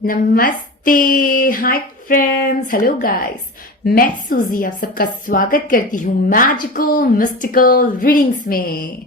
नमस्ते, hi friends, hello guys. मैं सूजी आप सबका स्वागत करती हूँ मैजिकल मिस्टिकल रीडिंग्स में।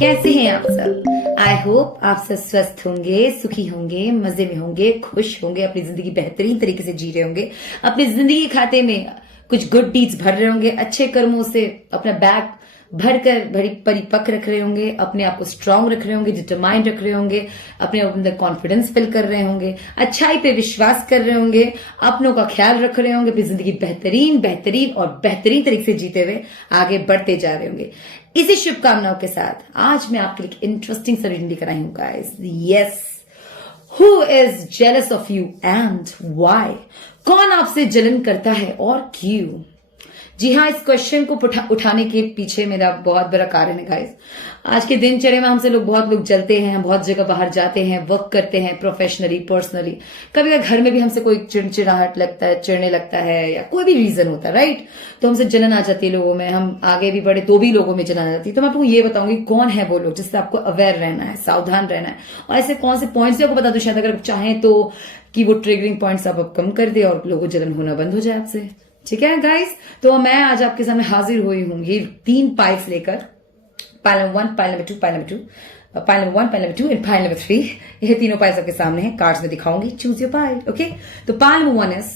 कैसे हैं आप सब? आई होप आप सब स्वस्थ होंगे, सुखी होंगे, मजे में होंगे, खुश होंगे, अपनी जिंदगी बेहतरीन तरीके से जी रहे होंगे, अपनी जिंदगी के खाते में कुछ गुड डीड्स भर रहे होंगे, अच्छे कर्मों से अपना बैग भरकर बड़ी परिपक्व रख रहे होंगे, अपने आप को स्ट्रांग रख रहे होंगे, डिटरमाइंड रख रहे होंगे, अपने अंदर कॉन्फिडेंस फिल कर रहे होंगे, अच्छाई पे विश्वास कर रहे होंगे, अपनों का ख्याल रख रहे होंगे, अपनी जिंदगी बेहतरीन बेहतरीन और बेहतरीन तरीके से जीते हुए आगे बढ़ते जा रहे होंगे। इसी शुभकामनाओं के साथ आज मैं आपके लिए इंटरेस्टिंग सा रीडिंग लेकर आई हूँ guys. Yes, who is jealous of you and why? कौन आपसे जलन करता है और क्यों? जी हाँ, इस क्वेश्चन को उठाने के पीछे मेरा बहुत बड़ा कारण है गाइस। आज के दिनचर्या में हमसे बहुत लोग जलते हैं, बहुत जगह बाहर जाते हैं, वर्क करते हैं, प्रोफेशनली, पर्सनली। कभी कभी घर में भी हमसे कोई चिड़चिड़ाहट लगता है, चिड़ने लगता है, या कोई भी रीजन होता है, राइट? तो हमसे जलन आ जाती है लोगों में, हम आगे भी बढ़े तो भी लोगों में जलन आ जाती है। तो मैं आपको ये बताऊंगी कौन है वो लोग जिससे आपको अवेयर रहना है, सावधान रहना है, और ऐसे कौन से पॉइंट्स आपको बता दो शायद अगर चाहें तो कि वो ट्रिगरिंग पॉइंट्स आप कम कर दे और लोगों को जलन होना बंद हो जाए आपसे। ठीक है गाइस, तो मैं आज आपके सामने हाजिर हुई हूं ये 3 पाइल्स लेकर। Pile number 1, pile number 2, pile number 2, pile number 1, pile number 2 and pile number 3। ये तीनों पाइल्स आपके सामने हैं, कार्ड्स में दिखाऊंगी। Choose your pile. ओके, तो pile number 1 is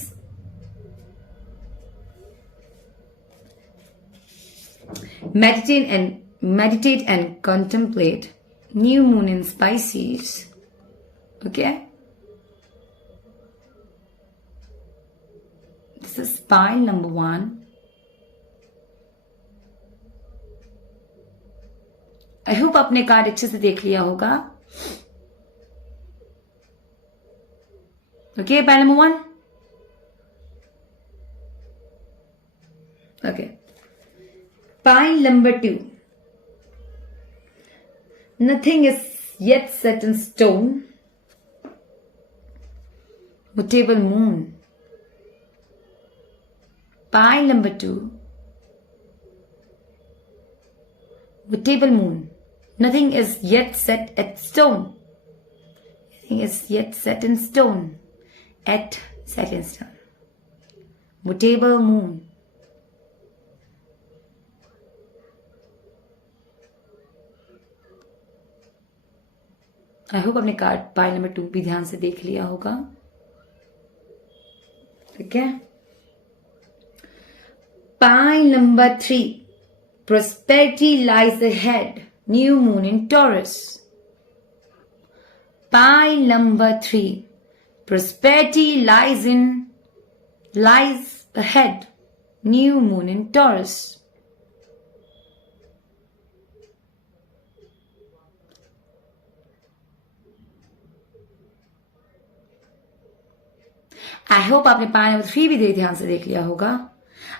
meditate and contemplate new moon in Pisces. Okay, this is pile number 1. I hope आपने card अच्छे से देख लिया होगा। Okay, pile number 1। Okay, pile number 2। Nothing is yet set in stone. Mutable moon. Pile number 2, Mutable moon. Nothing is yet set at stone. Nothing is yet set in stone. Set in stone. Mutable moon. I hope आपने card pile number 2 भी ध्यान से देख लिया होगा। ठीक है, Pile number 3, prosperity lies ahead, new moon in Taurus. Pile number 3, prosperity lies ahead, new moon in Taurus. I hope आपने पाइल नंबर 3 भी ध्यान से देख लिया होगा।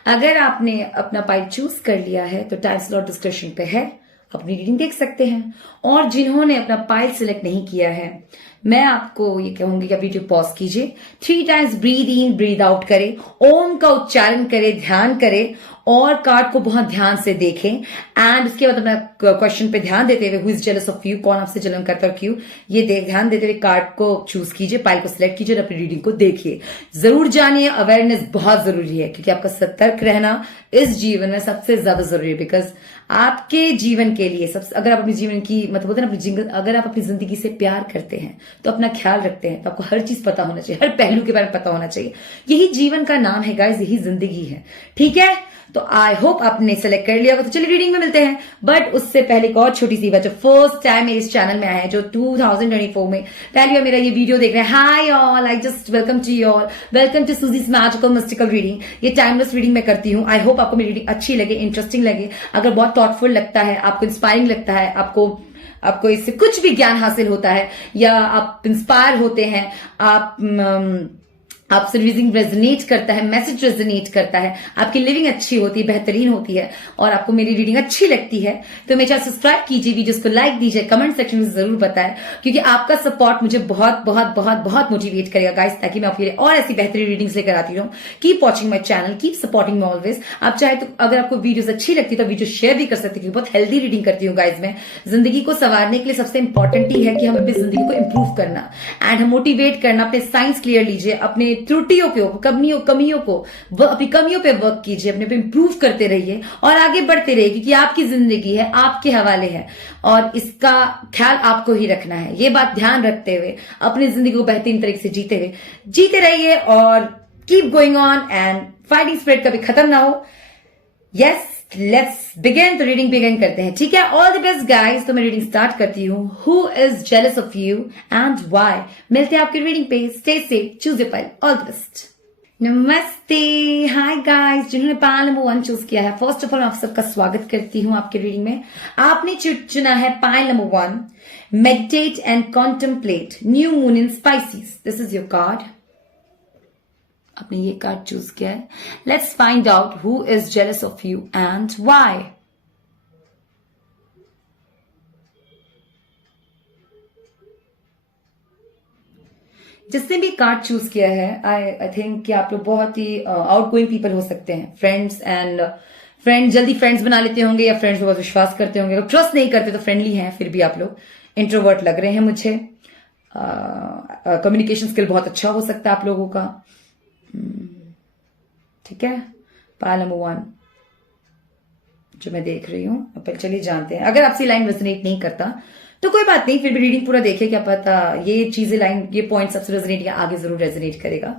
अगर आपने अपना पाइल चूज कर लिया है तो टाइम स्लॉट डिस्क्रिप्शन पे है, अपनी रीडिंग देख सकते हैं। और जिन्होंने अपना पाइल सिलेक्ट नहीं किया है, मैं आपको ये कहूंगी कि आप वीडियो पॉज कीजिए, 3 times breathe in breathe out करें, ओम का उच्चारण करें, ध्यान करें और कार्ड को बहुत ध्यान से देखें। एंड उसके बाद अपना क्वेश्चन पे ध्यान देते हुए, who is jealous of you, कौन आपसे जलन करता है और क्यों, ये ध्यान देते हुए कार्ड को चूज कीजिए, पाइल को सिलेक्ट कीजिए और अपनी रीडिंग को देखिए। जरूर जानिए, अवेयरनेस बहुत जरूरी है क्योंकि आपका सतर्क रहना इस जीवन में सबसे ज्यादा जरूरी है। बिकॉज आपके जीवन के लिए अगर आप अपने जीवन की मतलब होता है ना, अगर आप अपनी जिंदगी से प्यार करते हैं तो अपना ख्याल रखते हैं तो आपको हर चीज पता होना चाहिए, हर पहलू के बारे में पता होना चाहिए। यही जीवन का नाम है गाइस, यही जिंदगी है। ठीक है, तो आई होप आपने सेलेक्ट कर लिया होगा। तो चलिए रीडिंग में मिलते हैं। बट उससे पहले एक और छोटी सी बात, जो फर्स्ट टाइम मेरे इस चैनल में आया है, जो 2024 में पहली बार मेरा ये वीडियो देख रहे हैं, hi all, I just welcome to you all, welcome to Suzy's magical mystical reading. ये टाइमलेस रीडिंग मैं करती हूँ। आई होप आपको मेरी रीडिंग अच्छी लगे, इंटरेस्टिंग लगे। अगर बहुत थॉटफुल लगता है, आपको इंस्पायरिंग लगता है, आपको इससे कुछ भी ज्ञान हासिल होता है, या आप इंस्पायर होते हैं, आप आपसे रीडिंग रेजोनेट करता है, मैसेज रेजोनेट करता है, आपकी लिविंग अच्छी होती है, बेहतरीन होती है और आपको मेरी रीडिंग अच्छी लगती है तो मेरे चैनल सब्सक्राइब कीजिए, वीडियोस को लाइक दीजिए, कमेंट सेक्शन में जरूर बताएं क्योंकि आपका सपोर्ट मुझे बहुत बहुत बहुत बहुत मोटिवेट करेगा गाइस, ताकि मैं आपके लिए और ऐसी बेहतरीन रीडिंग्स लेकर आती रहूं। Keep watching my channel, keep supporting me always. आप चाहे तो अगर आपको वीडियोस अच्छी लगती है तो वीडियो शेयर भी कर सकते हैं, बहुत हेल्दी रीडिंग करती हूँ गाइज मैं। जिंदगी को संवारने के लिए सबसे इंपॉर्टेंट ही है कि हम अपनी जिंदगी को इंप्रूव करना एंड मोटिवेट करना। अपने साइंस क्लियर लीजिए, अपने त्रुटियों को, कमियों को, अपनी कमियों पे वर्क कीजिए, अपने पे इंप्रूव करते रहिए और आगे बढ़ते रहिए क्योंकि आपकी जिंदगी है, आपके हवाले है और इसका ख्याल आपको ही रखना है। ये बात ध्यान रखते हुए अपनी जिंदगी को बेहतरीन तरीके से जीते रहिए और keep going on and fighting spirit कभी खत्म ना हो। Yes, let's begin. तो रीडिंग बिगिन करते हैं, ठीक है। All the best guys. तो मैं रीडिंग स्टार्ट करती हूँ। Who is jealous of you and why. मिलते हैं आपकी रीडिंग पे। Stay safe, choose your pile. All the best. नमस्ते, हाय गाइस। जिन्होंने पाइल नंबर 1 चूज किया है, फर्स्ट ऑफ ऑल आप सबका स्वागत करती हूँ आपके रीडिंग में। आपने चुना है pile number 1, meditate and contemplate, new moon in species. This is your card. आपने ये कार्ड चूज किया है। Let's find out who is jealous of you and why. जिसने भी कार्ड चूज किया है, आई थिंक कि आप लोग बहुत ही आउटगोइंग पीपल हो सकते हैं। फ्रेंड्स जल्दी फ्रेंड्स बना लेते होंगे या फ्रेंड्स पे बहुत विश्वास करते होंगे। अगर ट्रस्ट नहीं करते तो फ्रेंडली हैं, फिर भी आप लोग इंट्रोवर्ट लग रहे हैं मुझे। कम्युनिकेशन स्किल बहुत अच्छा हो सकता है आप लोगों का, ठीक है। पाइल नंबर 1 जो मैं देख रही हूं, अब चलिए जानते हैं। अगर आपसे लाइन रेजोनेट नहीं करता तो कोई बात नहीं, फिर भी रीडिंग पूरा देखिए, क्या पता ये चीजें ये पॉइंट सबसे रेजोनेट या आगे जरूर रेजोनेट करेगा।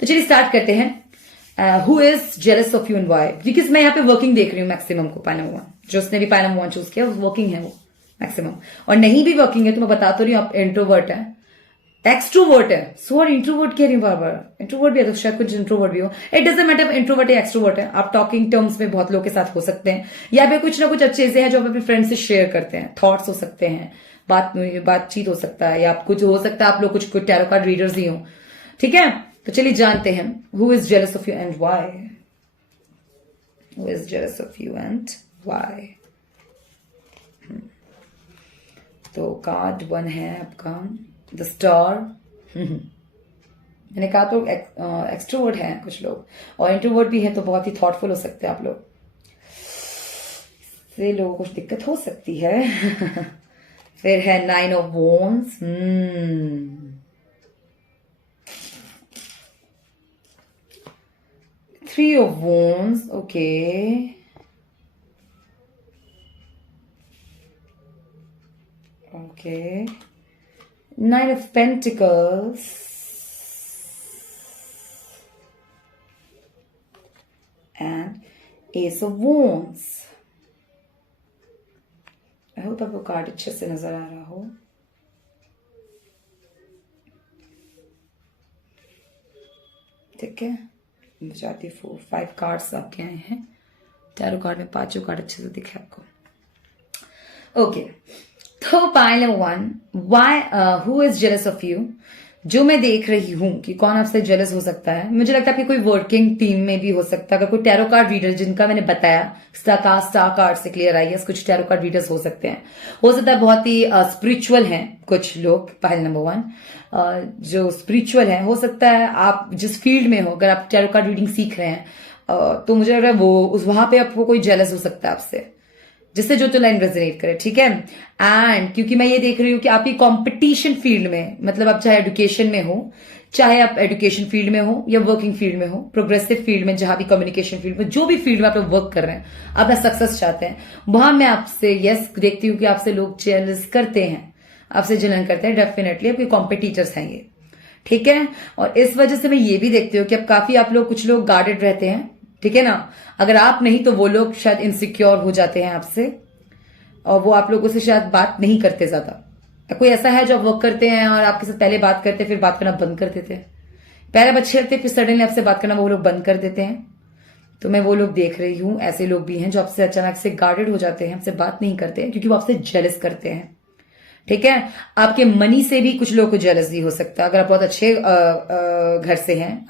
तो चलिए स्टार्ट करते हैं। Who is jealous of you and why. Because मैं यहाँ पे वर्किंग देख रही हूँ मैक्सिमम को। पाइल नंबर 1 जो उसने भी पाइल नंबर 1 चूज किया वर्किंग है वो मैक्सिमम, और नहीं भी वर्किंग है तो मैं बता तो रही हूँ आप इंट्रोवर्ट है, एक्सट्रोवर्ट है। सॉरी इंट्रोवर्ट कह रही हूँ बार बार, इंट्रोवर्ट भी है तो शायद कुछ इंट्रोवर्ट भी हो। इट डजंट मैटर इंट्रोवर्ट है एक्सट्रोवर्ट है, आप टॉकिंग टर्म्स में बहुत लोगों के साथ हो सकते हैं या फिर कुछ ना कुछ अच्छे से हैं जो आप अपने फ्रेंड से शेयर करते हैं। थॉट्स हो सकते हैं, बातचीत हो सकता है, या कुछ हो सकता है आप लोग कुछ टैरो कार्ड रीडर्स ही हो, ठीक है। तो चलिए जानते हैं who is jealous of you and why. Who is jealous of you and why. तो कार्ड 1 है आपका द स्टार। मैंने कहा तो एक्सट्रोवर्ट हैं कुछ लोग और इंट्रोवर्ट भी हैं, तो बहुत ही थॉटफुल हो सकते हैं आप लोग। से लोगों को कुछ दिक्कत हो सकती है। फिर है 9 of wands. 3 of wands, okay. Okay, 9 of Pentacles and Ace of Wands. I hope आपको कार्ड अच्छे से नजर आ रहा हो। ठीक है, बचाती 5 कार्ड्स आपके आए हैं। टैरो कार्ड में 5 कार्ड अच्छे से दिखे आपको। ओके, तो pile number 1, why, who is jealous of you. जो मैं देख रही हूं कि कौन आपसे जेलस हो सकता है, मुझे लगता है कि कोई वर्किंग टीम में भी हो सकता है। अगर कोई टैरो कार्ड रीडर जिनका मैंने बताया स्टार कार्ड से क्लियर आई है, कुछ टैरो कार्ड रीडर्स हो सकते हैं। हो सकता है बहुत ही स्पिरिचुअल हैं कुछ लोग। पाइल नंबर 1 जो स्पिरिचुअल है, हो सकता है आप जिस फील्ड में हो, अगर आप टैरो कार्ड रीडिंग सीख रहे हैं तो मुझे लग रहा है वो वहां पे आपको कोई जेलस हो सकता है आपसे, जिससे जो लाइन रेजोनेट करे, ठीक है। एंड क्योंकि मैं ये देख रही हूँ कि आपकी कंपटीशन फील्ड में, मतलब आप चाहे एजुकेशन में हो, चाहे आप एजुकेशन फील्ड में हो या वर्किंग फील्ड में हो, प्रोग्रेसिव फील्ड में, जहां भी कम्युनिकेशन फील्ड में, जो भी फील्ड में आप लोग वर्क कर रहे हैं, आप सक्सेस चाहते हैं, वहां मैं आपसे देखती हूँ कि आपसे लोग जेलस करते हैं, आपसे जलन करते हैं। डेफिनेटली आपके कॉम्पिटिटर्स हैं ये, ठीक है। और इस वजह से मैं ये भी देखती हूँ कि अब काफी आप लोग, कुछ लोग गार्डेड रहते हैं, ठीक है ना। अगर आप नहीं तो वो लोग शायद इनसिक्योर हो जाते हैं आपसे और वो आप लोगों से शायद बात नहीं करते ज्यादा। कोई ऐसा है जो वर्क करते हैं और आपके साथ पहले बात करते, फिर बात करना बंद कर देते हैं। पहले अच्छे लगते, फिर सडनली आपसे बात करना वो लोग बंद कर देते हैं। तो मैं वो लोग देख रही हूं, ऐसे लोग भी हैं जो आपसे अचानक से गार्डेड हो जाते हैं, आपसे बात नहीं करते हैं क्योंकि वो आपसे जेलस करते हैं, ठीक है। आपके मनी से भी कुछ लोगों को जेलसी हो सकता है। अगर आप बहुत अच्छे घर से हैं,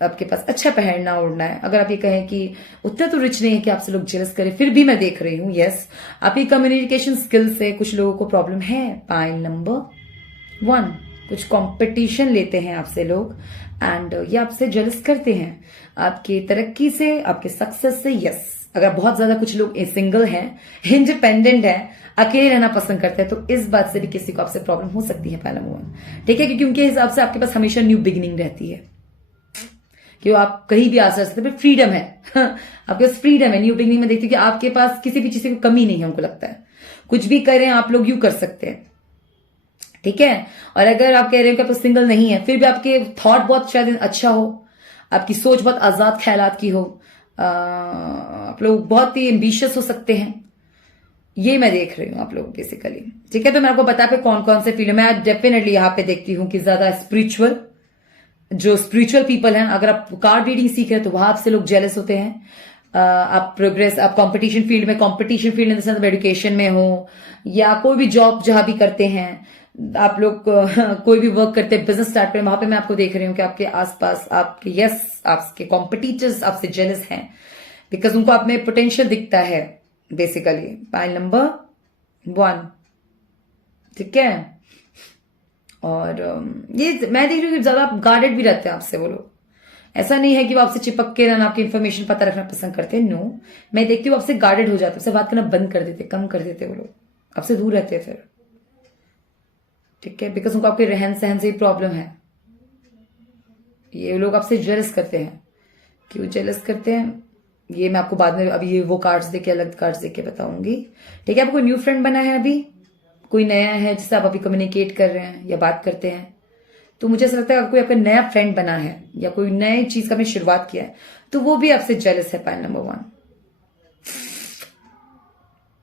आपके पास अच्छा पहनना ओढ़ना है, अगर आप ये कहें कि उतना तो रिच नहीं है कि आपसे लोग जेलस करें, फिर भी मैं देख रही हूं यस, आपकी कम्युनिकेशन स्किल से कुछ लोगों को प्रॉब्लम है। पाइल नंबर 1, कुछ कंपटीशन लेते हैं आपसे लोग एंड ये आपसे जेलस करते हैं आपकी तरक्की से, आपके सक्सेस से। यस, अगर बहुत ज्यादा कुछ लोग सिंगल हैं, इंडिपेंडेंट है, अकेले रहना पसंद करते हैं, तो इस बात से भी किसी को आपसे प्रॉब्लम हो सकती है पहला मूव। ठीक है, क्योंकि उनके हिसाब से आपके पास हमेशा न्यू बिगिनिंग रहती है कि आप कहीं भी आ सकते हैं, फ्रीडम है आपके पास फ्रीडम है। न्यू बिगिनिंग में देखते हैं कि आपके पास किसी भी चीज की कमी नहीं है, उनको लगता है कुछ भी करें आप लोग यू कर सकते हैं। ठीक है, और अगर आप कह रहे हो कि आप सिंगल नहीं है, फिर भी आपके थॉट बहुत शायद अच्छा हो, आपकी सोच बहुत आजाद ख्यालात की हो, आप लोग बहुत ही एम्बिशियस हो सकते हैं, ये मैं देख रही हूं आप लोग बेसिकली। ठीक है, तो मैं आपको बता पे कौन कौन से फील्ड में मैं डेफिनेटली यहां पे देखती हूं कि ज्यादा स्पिरिचुअल, जो स्पिरिचुअल पीपल हैं, अगर आप कार्ड रीडिंग सीख रहे हैं तो वहां आपसे लोग जेलस होते हैं। आप प्रोग्रेस, आप कंपटीशन फील्ड में, competition field in the sense education में हो या कोई भी जॉब जहां भी करते हैं आप लोग, कोई भी वर्क करते हैं, बिजनेस स्टार्ट करें, वहां पे मैं आपको देख रही हूँ कि आपके आसपास आपके आपके कॉम्पिटिटर्स आपसे जेलस हैं बिकॉज उनको आप में पोटेंशियल दिखता है बेसिकली। पाइल नंबर 1, ठीक है। और ये मैं देख रही हूँ कि ज्यादा आप गार्डेड भी रहते हैं आपसे वो लोग, ऐसा नहीं है कि वो आपसे चिपक के रहना, आपकी इन्फॉर्मेशन पता रखना पसंद करते हैं। नो, मैं देखती हूँ आपसे गार्डेड हो जाते, आपसे बात करना बंद कर देते, कम कर देते वो लोग, आपसे दूर रहते हैं फिर। ठीक है, बिकॉज उनको आपके रहन सहन से ही प्रॉब्लम है। ये लोग आपसे जेलस करते हैं। क्यों जेलस करते हैं ये मैं आपको बाद में, अभी ये वो कार्ड्स देके, अलग कार्ड्स देके बताऊंगी। ठीक है, आपको न्यू फ्रेंड बना है, अभी कोई नया है जिससे आप अभी कम्युनिकेट कर रहे हैं या बात करते हैं, तो मुझे ऐसा लगता है कोई आपका नया फ्रेंड बना है या कोई नई चीज का आपने शुरुआत किया है, तो वो भी आपसे जेलस है। पाइल नंबर 1,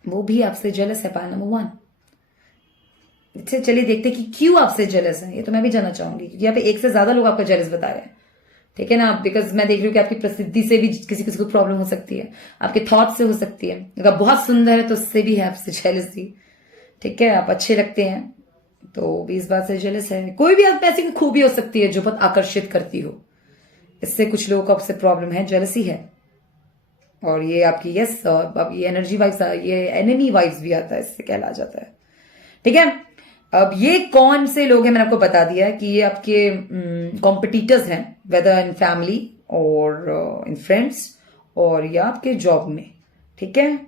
वो भी आपसे जेलस है। पाइल नंबर 1, इससे चलिए देखते हैं कि क्यों आपसे जेलस है, ये तो मैं भी जानना चाहूंगी, क्योंकि यहाँ पे एक से ज्यादा लोग आपका जेलस बता रहे हैं। ठीक है ना, बिकॉज मैं देख रही हूँ कि आपकी प्रसिद्धि से भी किसी किसी को प्रॉब्लम हो सकती है, आपके थॉट से हो सकती है, अगर बहुत सुंदर है तो उससे भी है आपसे जेलसी। ठीक है, आप अच्छे लगते हैं तो भी इस बात से जेलस है। कोई भी आप में ऐसी खूबी हो सकती है जो बहुत आकर्षित करती हो, इससे कुछ लोगों को आपसे प्रॉब्लम है, जेलसी है। और ये आपकी यस, और अब ये एनर्जी वाइब्स, ये एनिमी वाइब्स भी आता है, इससे कहला जाता है। ठीक है, अब ये कौन से लोग हैं मैंने आपको बता दिया है कि ये आपके कॉम्पिटिटर्स हैं, वेदर इन फैमिली और इन फ्रेंड्स और या आपके जॉब में। ठीक है,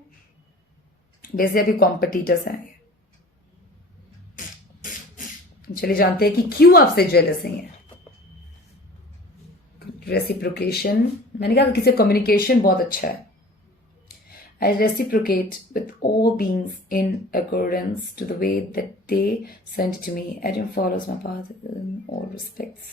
वैसे अभी कॉम्पिटिटर्स हैं। चलिए जानते हैं कि क्यों आपसे जेलस हैं। रेसिप्रोकेशन, मैंने कहा किसी कम्युनिकेशन बहुत अच्छा है। I reciprocate with all beings in accordance to the way that they sent it to me. Adam follows my path in all respects.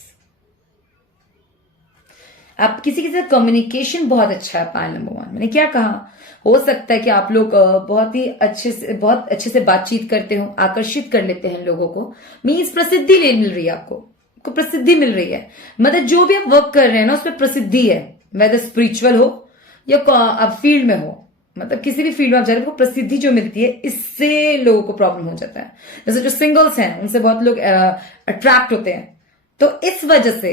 आप किसी के साथ कम्युनिकेशन बहुत अच्छा है। पाइल नंबर 1, मैंने क्या कहा, हो सकता है कि आप लोग बहुत अच्छे से बातचीत करते हो, आकर्षित कर लेते हैं लोगों को, मीन्स प्रसिद्धि मिल रही है आपको प्रसिद्धि मिल रही है, मतलब जो भी आप वर्क कर रहे हैं ना उसमें प्रसिद्धि है, वेदर स्पिरिचुअल हो या आप फील्ड में हो, मतलब किसी भी फील्ड में आप जा रहे हो, प्रसिद्धि जो मिलती है, इससे लोगों को प्रॉब्लम हो जाता है। जैसे जो सिंगल्स हैं उनसे बहुत लोग अट्रैक्ट होते हैं, तो इस वजह से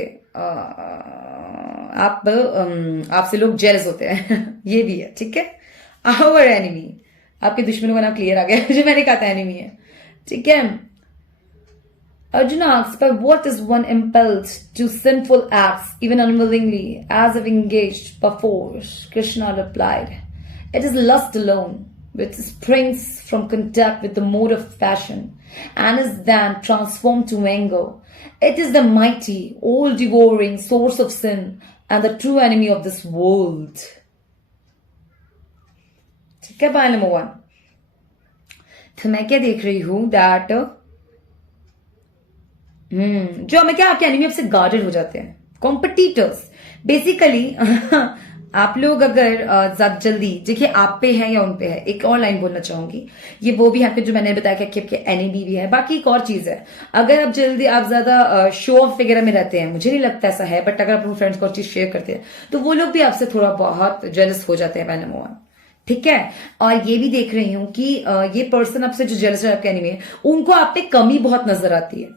आपसे लोग जेलस होते हैं ये भी है। ठीक है, आवर एनिमी, आपके दुश्मनों का नाम क्लियर आ गया जो मैंने कहा था एनिमी है। ठीक है, Arjuna asks, by what is one impelled to sinful acts, even unwillingly, as if engaged by force? Krishna replied, it is lust alone, which springs from contact with the mode of passion, and is then transformed to anger. It is the mighty, all-devouring source of sin, and the true enemy of this world. ठीक है, point number 1। तो मैं क्या देख रही हूं, that जो हमें क्या, आपके एनिमी आपसे गार्डेड हो जाते हैं, कॉम्पिटिटर्स बेसिकली आप लोग अगर ज्यादा जल्दी, देखिए आप पे है या उन पे है। एक और लाइन बोलना चाहूंगी, ये वो भी है जो मैंने बताया कि आपके एनिमी भी है। बाकी एक और चीज है, अगर आप जल्दी, आप ज्यादा शो ऑफ वगैरह में रहते हैं, मुझे नहीं लगता ऐसा है, बट अगर आप अपने फ्रेंड्स को चीज शेयर करते हैं तो वो लोग भी आपसे थोड़ा बहुत जेलस हो जाते हैं। पॉइंट नंबर 1, ठीक है। और ये भी देख रही हूं कि ये पर्सन आपसे जो जेलस है, आपके एनिमी है, उनको आप पे कमी बहुत नजर आती है।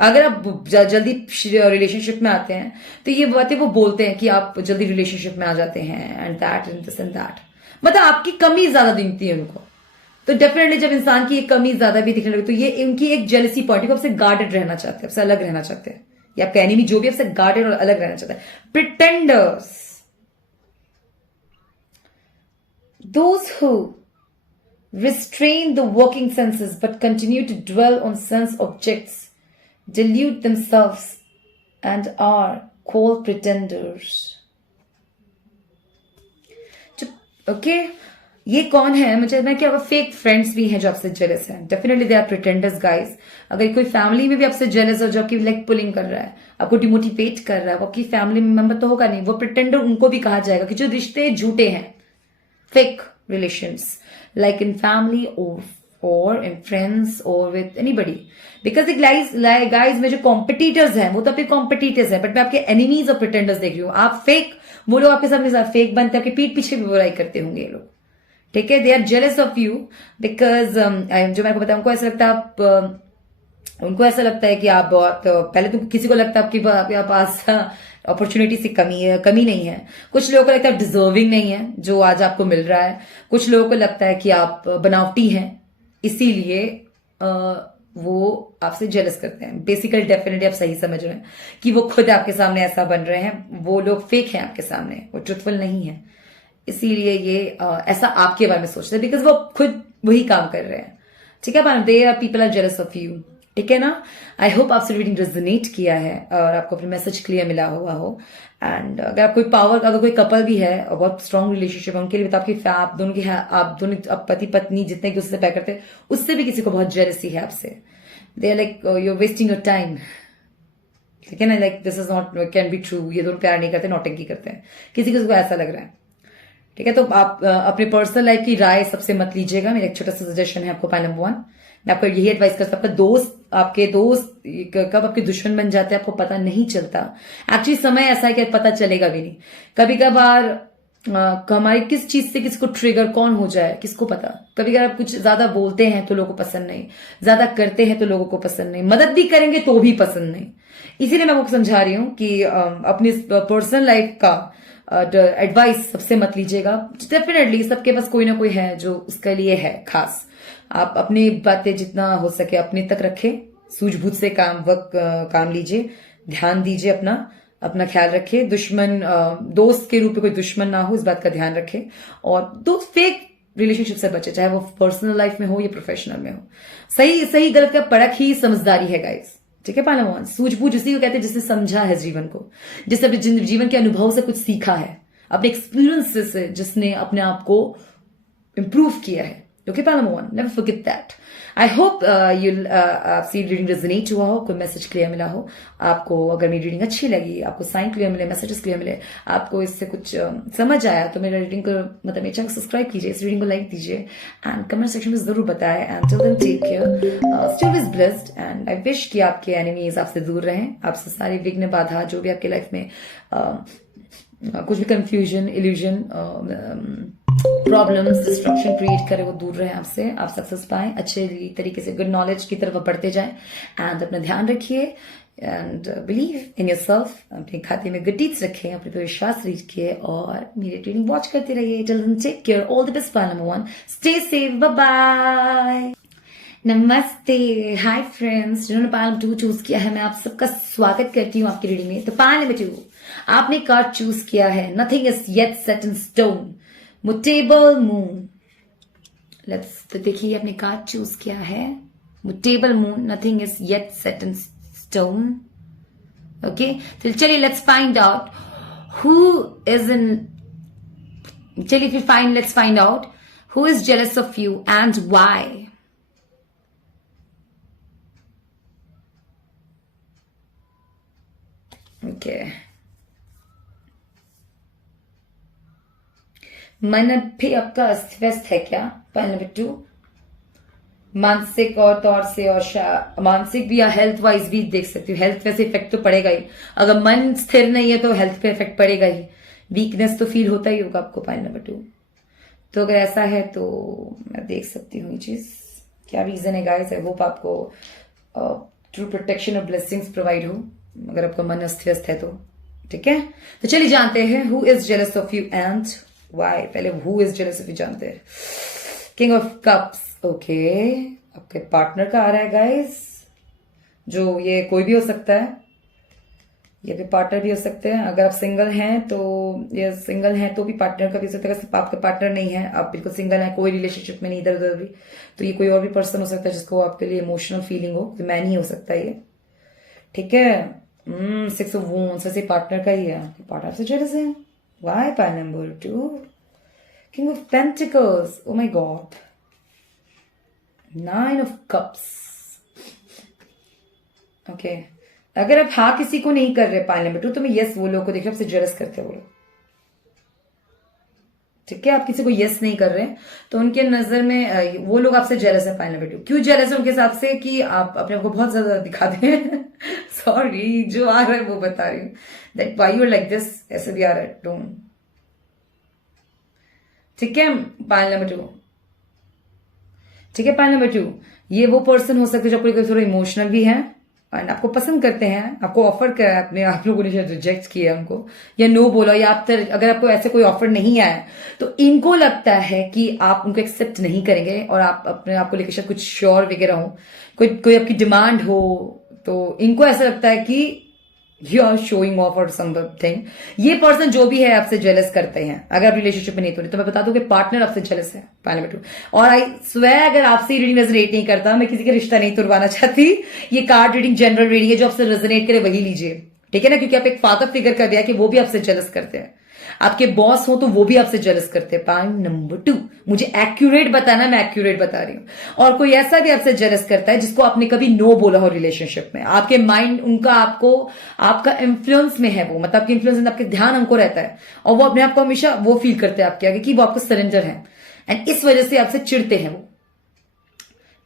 अगर आप जल्दी रिलेशनशिप में आते हैं तो ये बातें वो बोलते हैं कि आप जल्दी रिलेशनशिप में आ जाते हैं and that and this and that, मतलब आपकी कमी ज्यादा दिखती है उनको। तो डेफिनेटली जब इंसान की एक कमी ज्यादा भी दिखने लगे तो ये उनकी एक जेलसी पॉइंट, आपसे गार्डेड रहना चाहते हैं, आपसे अलग रहना चाहते हैं, या आपका एनिमी जो भी आपसे गार्डेड और अलग रहना चाहता है। प्रिटेंडर्स, those who restrain the working senses but continue to dwell on sense objects delude themselves and are called pretenders. Okay, ये कौन है? मुझे मैं क्या, फेक फ्रेंड्स भी हैं जो आपसे जेलस हैं। Definitely they are pretenders guys. अगर कोई फैमिली में भी आपसे जेलस हो, जो आपकी लेग पुलिंग कर रहा है, आपको डिमोटिवेट कर रहा है, वो आपकी फैमिली मेंबर तो होगा नहीं, वो प्रिटेंडर उनको भी कहा जाएगा कि जो रिश्ते झूठे हैं, fake relations like in family or in friends or with anybody, because the guys में जो competitors हैं वो तो आपके competitors हैं, बट मैं आपके enemies और pretenders देख रही हूँ। आप fake, वो लोग आपके सामने फेक बनते हैं, आपके पीठ पीछे भी बुराई करते होंगे ये लोग, ठीक है। They are jealous of you because जो मैं आपको बताऊं, उनको ऐसा लगता है कि आप बहुत, पहले तो किसी को लगता है आपके पास अपॉर्चुनिटी से कमी नहीं है। कुछ लोगों को लगता है डिजर्विंग नहीं है जो आज आपको मिल रहा है। कुछ लोगों को लगता है कि आप बनावटी हैं, इसीलिए वो आपसे जेलस करते हैं। बेसिकली डेफिनेटली आप सही समझ रहे हैं कि वो खुद आपके सामने ऐसा बन रहे हैं, वो लोग फेक हैं आपके सामने, वो ट्रुथफुल नहीं है, इसीलिए ये ऐसा आपके बारे में सोचते हैं, बिकॉज वो खुद वही काम कर रहे हैं, ठीक है। They are people are jealous of you, ठीक है ना। आई होप आपसे रीडिंग रेजोनेट किया है और आपको अपने मैसेज क्लियर मिला हुआ हो। एंड अगर आप अगर कोई कपल भी है और बहुत स्ट्रॉन्ग रिलेशनशिप है उनके लिए तो आप दोनों पति पत्नी जितने की उससे प्यार करते हैं, उससे भी किसी को बहुत जेलसी है आपसे। They are like you are wasting your time, ठीक है ना। Like this is not can be true, ये दोनों प्यार नहीं करते, नौटंकी करते हैं, किसी किसी को ऐसा लग रहा है, ठीक है। तो आप अपने पर्सनल लाइफ की राय सबसे मत लीजिएगा, मेरा एक छोटा सा सजेशन है आपको। पॉइंट नंबर 1, मैं आपको यही एडवाइस कर सकता हूँ, आपके दोस्त कब आपके दुश्मन बन जाते हैं आपको पता नहीं चलता। एक्चुअली समय ऐसा है कि पता चलेगा भी नहीं। कभी कभार हमारी किस चीज से किसको ट्रिगर कौन हो जाए किसको पता। कभी कभार आप कुछ ज्यादा बोलते हैं तो लोगों को पसंद नहीं, ज्यादा करते हैं तो लोगों को पसंद नहीं, मदद भी करेंगे तो भी पसंद नहीं। इसीलिए मैं आपको समझा रही हूं कि अपनी पर्सनल लाइफ का एडवाइस सबसे मत लीजिएगा। डेफिनेटली सबके पास कोई ना कोई है जो उसके लिए है खास। आप अपनी बातें जितना हो सके अपने तक रखें, सूझबूझ से काम लीजिए, ध्यान दीजिए, अपना ख्याल रखिए। दोस्त के रूप में कोई दुश्मन ना हो, इस बात का ध्यान रखें। और दोस्त फेक रिलेशनशिप से बचे, चाहे वो पर्सनल लाइफ में हो या प्रोफेशनल में हो। सही गलत का परख ही समझदारी है गाइस, ठीक है। पालवान सूझबूझ उसी को कहते हैं जिसने समझा है जीवन को, जिसने अपने जीवन के अनुभव से कुछ सीखा है, अपने एक्सपीरियंस से जिसने अपने आप को इंप्रूव किया है। Okay, Palamon, never forget that. I hope आपसी रीडिंग रेजोनेट हुआ हो, कोई मैसेज क्लियर मिला हो आपको। अगर मेरी रीडिंग अच्छी लगी, आपको साइन क्लियर मिले, मैसेजेस क्लियर मिले, आपको इससे कुछ समझ आया तो मेरा रीडिंग को मतलब मेरे चैनल को सब्सक्राइब कीजिए, इस रीडिंग को लाइक दीजिए एंड कमेंट सेक्शन में जरूर बताएं। And till then take care, still is blessed and I wish कि आपके एनिमीज आपसे दूर रहें, आपसे सारी विघ्न बाधा जो भी आपके लाइफ में कुछ भी confusion, illusion, problems, destruction create करे वो दूर रहे आपसे, आप सक्सेस पाए, अच्छे तरीके से गुड नॉलेज की तरफ बढ़ते जाएं। एंड अपना ध्यान रखिए एंड बिलीव इन योरसेल्फ, अपने खाते में गुड डीड्स रखें, अपने पर विश्वास रखिए और मेरी ट्रेनिंग वॉच करते रहिए। Till then take care, all the best. पाल number 1, stay safe, bye bye. नमस्ते, हाय फ्रेंड्स, जिन्होंने पाल नंबर 2 चूज किया है मैं आप सबका स्वागत करती हूँ आपकी रीडिंग में। तो पाल नंबर 2 आपने कार्ड चूज किया है nothing is yet set in stone, mutable moon. Let's, तो देखिए आपने कार्ड चूज किया है mutable moon, nothing is yet set in stone. Okay, तो चलिए let's find out who is in, चलिए फिर let's find out who is jealous of you and why. Okay, मन भी आपका अस्त व्यस्त है क्या? पॉइंट नंबर 2, मानसिक और तौर से और मानसिक भी या हेल्थ वाइज भी देख सकती हूँ। हेल्थ वैसे इफेक्ट तो पड़ेगा ही, अगर मन स्थिर नहीं है तो हेल्थ पे इफेक्ट पड़ेगा ही, वीकनेस तो फील होता ही होगा आपको। पॉइंट नंबर 2, तो अगर ऐसा है तो मैं देख सकती हूँ ये चीज क्या रीजन है गाइस। आई होप आपको ट्रू प्रोटेक्शन और ब्लेसिंग्स प्रोवाइड हो अगर आपका मन अस्त व्यस्त है तो। ठीक है, तो चलिए जानते हैं who is jealous of you and why. पहले who is jealous of you जानते हैं। किंग ऑफ कप्स, ओके, आपके पार्टनर का आ रहा है गाइस, जो ये कोई भी हो सकता है, ये भी पार्टनर भी हो सकते हैं। अगर आप सिंगल हैं तो ये सिंगल हैं तो भी पार्टनर का भी हो सकता है। सिर्फ आपके पार्टनर नहीं है, आप बिल्कुल सिंगल हैं, कोई रिलेशनशिप में नहीं, इधर उधर भी, तो ये कोई और भी पर्सन हो सकता है जिसको आपके लिए इमोशनल फीलिंग हो। तो मैन ही हो सकता है ये। ठीक है, 6 ऑफ वॉन्ड्स, वैसे पार्टनर का ही है, पार्टनर से जेलस है। Why? Pile number 2, king of pentacles, oh my God, 9 of cups. Okay, अगर आप हाँ किसी को नहीं कर रहे पाइल नंबर 2 तो मैं यस वो लोग को देख रहा हूं, आपसे जेलस करते हैं वो लोग। ठीक है, आप किसी को यस नहीं कर रहे तो उनके नजर में वो लोग आपसे जेलस है। पाइल नंबर 2 क्यों जेलस है उनके हिसाब से कि आप अपने आप को बहुत ज्यादा दिखाते हैं। सॉरी, जो आ रहा है वो बता रही हूँ, that why you are like this, ऐसे भी आ रहा है टोन। ठीक है, पाइल नंबर 2, ठीक है, पाइल नंबर 2, ये वो पर्सन हो सकते हैं जो आपको थोड़ा इमोशनल भी है एंड आपको पसंद करते हैं, आपको ऑफर करा अपने आप लोगों ने शायद रिजेक्ट किया उनको या नो बोला, या आप अगर आपको ऐसे कोई ऑफर नहीं आया तो इनको लगता है कि आप उनको एक्सेप्ट नहीं करेंगे और आप अपने आप को लेकर शायद कुछ श्योर वगैरह हो, कोई आपकी डिमांड हो, तो इनको ऐसा लगता है कि यू आर शोइंग ऑफ और समथिंग। ये पर्सन जो भी है आपसे जेलस करते हैं अगर आप रिलेशनशिप में नहीं तो मैं बता दूं कि पार्टनर आपसे जेलस है पाइल नंबर 2। और आई स्वेयर अगर आपसे रीडिंग रेजोनेट नहीं करता, मैं किसी का रिश्ता नहीं तुड़वाना चाहती, ये कार्ड रीडिंग जनरल रीडिंग है, जो आपसे रेजोनेट करे वही लीजिए। ठीक है ना, क्योंकि आप एक फादर फिगर कर दिया कि वो भी आपसे जेलस करते हैं, आपके बॉस हो तो वो भी आपसे जेलस करते हैं। पाइल नंबर 2, मुझे एक्यूरेट बताना, मैं एक्यूरेट बता रही हूं। और कोई ऐसा भी आपसे जेलस करता है जिसको आपने कभी नो बोला हो रिलेशनशिप में, आपके माइंड उनका आपको आपका इन्फ्लुएंस में है, वो मतलब आपके इन्फ्लुएंस, आपके ध्यान उनको रहता है और वो अपने आप को हमेशा वो फील करते हैं आपके आगे कि वो आपको सरेंडर है एंड इस वजह से आपसे चिढ़ते हैं वो।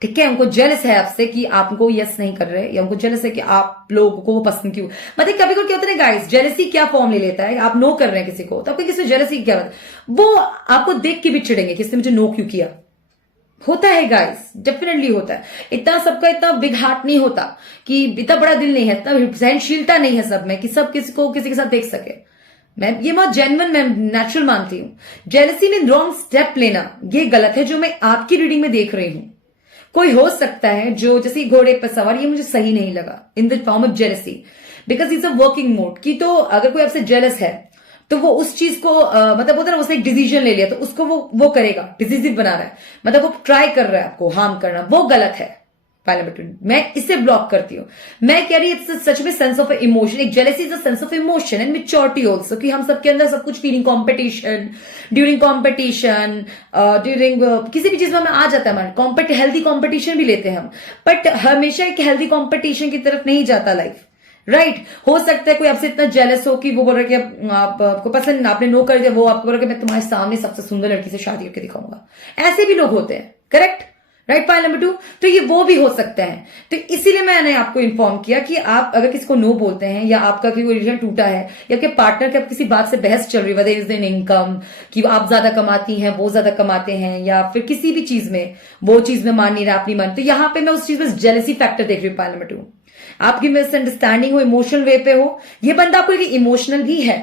ठीक है, उनको जेलस है आपसे कि आप उनको यस नहीं कर रहे, या उनको जेलस है कि आप लोगों को वो पसंद क्यों। मतलब कभी कभी क्या होता है गाइस, जेलसी क्या फॉर्म ले लेता है, आप नो कर रहे हैं किसी को तो आपको किसी जेलसी क्या होता है, वो आपको देख के भी चिढ़ेंगे कि इसने मुझे नो क्यों किया। होता है गाइस, डेफिनेटली होता है। इतना सबका इतना बिग हार्ट नहीं होता, कि इतना बड़ा दिल नहीं है, इतना सहनशीलता नहीं है सब में कि सब किसी को किसी के साथ देख सके। मैं ये बहुत जेन्युइन, मैं नेचुरल मानती हूं। जेलसी में रॉन्ग स्टेप लेना ये गलत है, जो मैं आपकी रीडिंग में देख रही हूं। कोई हो सकता है जो जैसे घोड़े पर सवार, ये मुझे सही नहीं लगा in the form of jealousy, because it's a working mode की। तो अगर कोई आपसे जेलस है तो वो उस चीज को मतलब होता है ना, उसने एक डिसीजन ले लिया तो उसको वो करेगा, डिसीजिव बना रहा है, मतलब वो ट्राई कर रहा है आपको हार्म करना, वो गलत है। पाइल नंबर 2, मैं इसे ब्लॉक करती हूँ। मैं कह रही इट्स सच में सेंस ऑफ इमोशन, एक jealousy is a sense of emotion and maturity also, कि हम सबके अंदर सब कुछ feeling, competition, during competition, during किसी भी चीज में हमें आ जाता है, हमारे हेल्दी कॉम्पिटिशन भी लेते हैं हम, बट हमेशा एक हेल्दी कॉम्पिटिशन की तरफ नहीं जाता लाइफ। राइट, हो सकता है कोई आपसे इतना जेलस हो कि वो बोल रहा है कि आपको पसंद, आपने नो कर दिया, वो आपको बोल रहा है कि मैं तुम्हारे सामने सबसे सुंदर लड़की से शादी करके दिखाऊंगा। ऐसे भी लोग होते हैं, करेक्ट, राइट। पाइल नंबर 2, तो ये वो भी हो सकता है। तो इसीलिए मैंने आपको इन्फॉर्म किया कि आप अगर किसी को नो बोलते हैं, या आपका कोई रिलेशन टूटा है, या आपके पार्टनर के आप किसी बात से बहस चल रही है, इज इन इनकम, कि आप ज्यादा कमाती हैं, वो ज्यादा कमाते हैं, या फिर किसी भी चीज में वो चीज में मान नहीं रहा, आप नहीं मान, तो यहां पे मैं उस चीज में जेलसी फैक्टर देख रही हूँ। पाइल नंबर 2, आपकी मिसअंडरस्टैंडिंग हो, इमोशनल वे पे हो, ये बंदा आपको इमोशनल भी है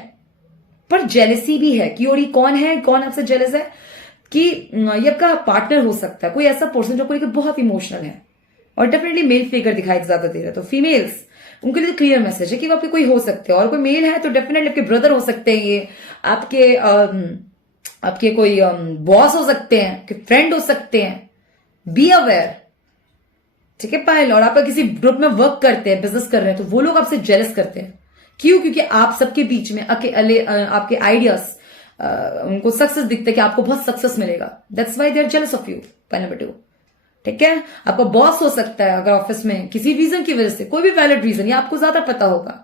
पर जेलसी भी है। कि और ये कौन है, कौन आपसे जेलस है, कि ये आपका पार्टनर हो सकता है, कोई ऐसा पर्सन जो कोई बहुत इमोशनल है, और डेफिनेटली मेल फिगर दिखाई ज्यादा दे रहा है। तो फीमेल्स, उनके लिए क्लियर मैसेज है कि वो आपके कोई हो सकते हैं, और कोई मेल है तो डेफिनेटली आपके ब्रदर हो सकते हैं, ये आपके कोई बॉस हो सकते हैं, आपके फ्रेंड हो सकते हैं, बी अवेयर। ठीक है पायल, और आप किसी ग्रुप में वर्क करते हैं, बिजनेस कर रहे हैं, तो वो लोग आपसे जेलस करते हैं। क्यों? क्योंकि आप सबके बीच में अकेले आपके आइडियाज उनको सक्सेस दिखता है कि आपको बहुत सक्सेस मिलेगा, that's why they are jealous of you. पाइल नंबर 2, ठीक है, आपका बॉस हो सकता है अगर ऑफिस में किसी रीजन की वजह से, कोई भी वैलिड रीजन, या आपको ज्यादा पता होगा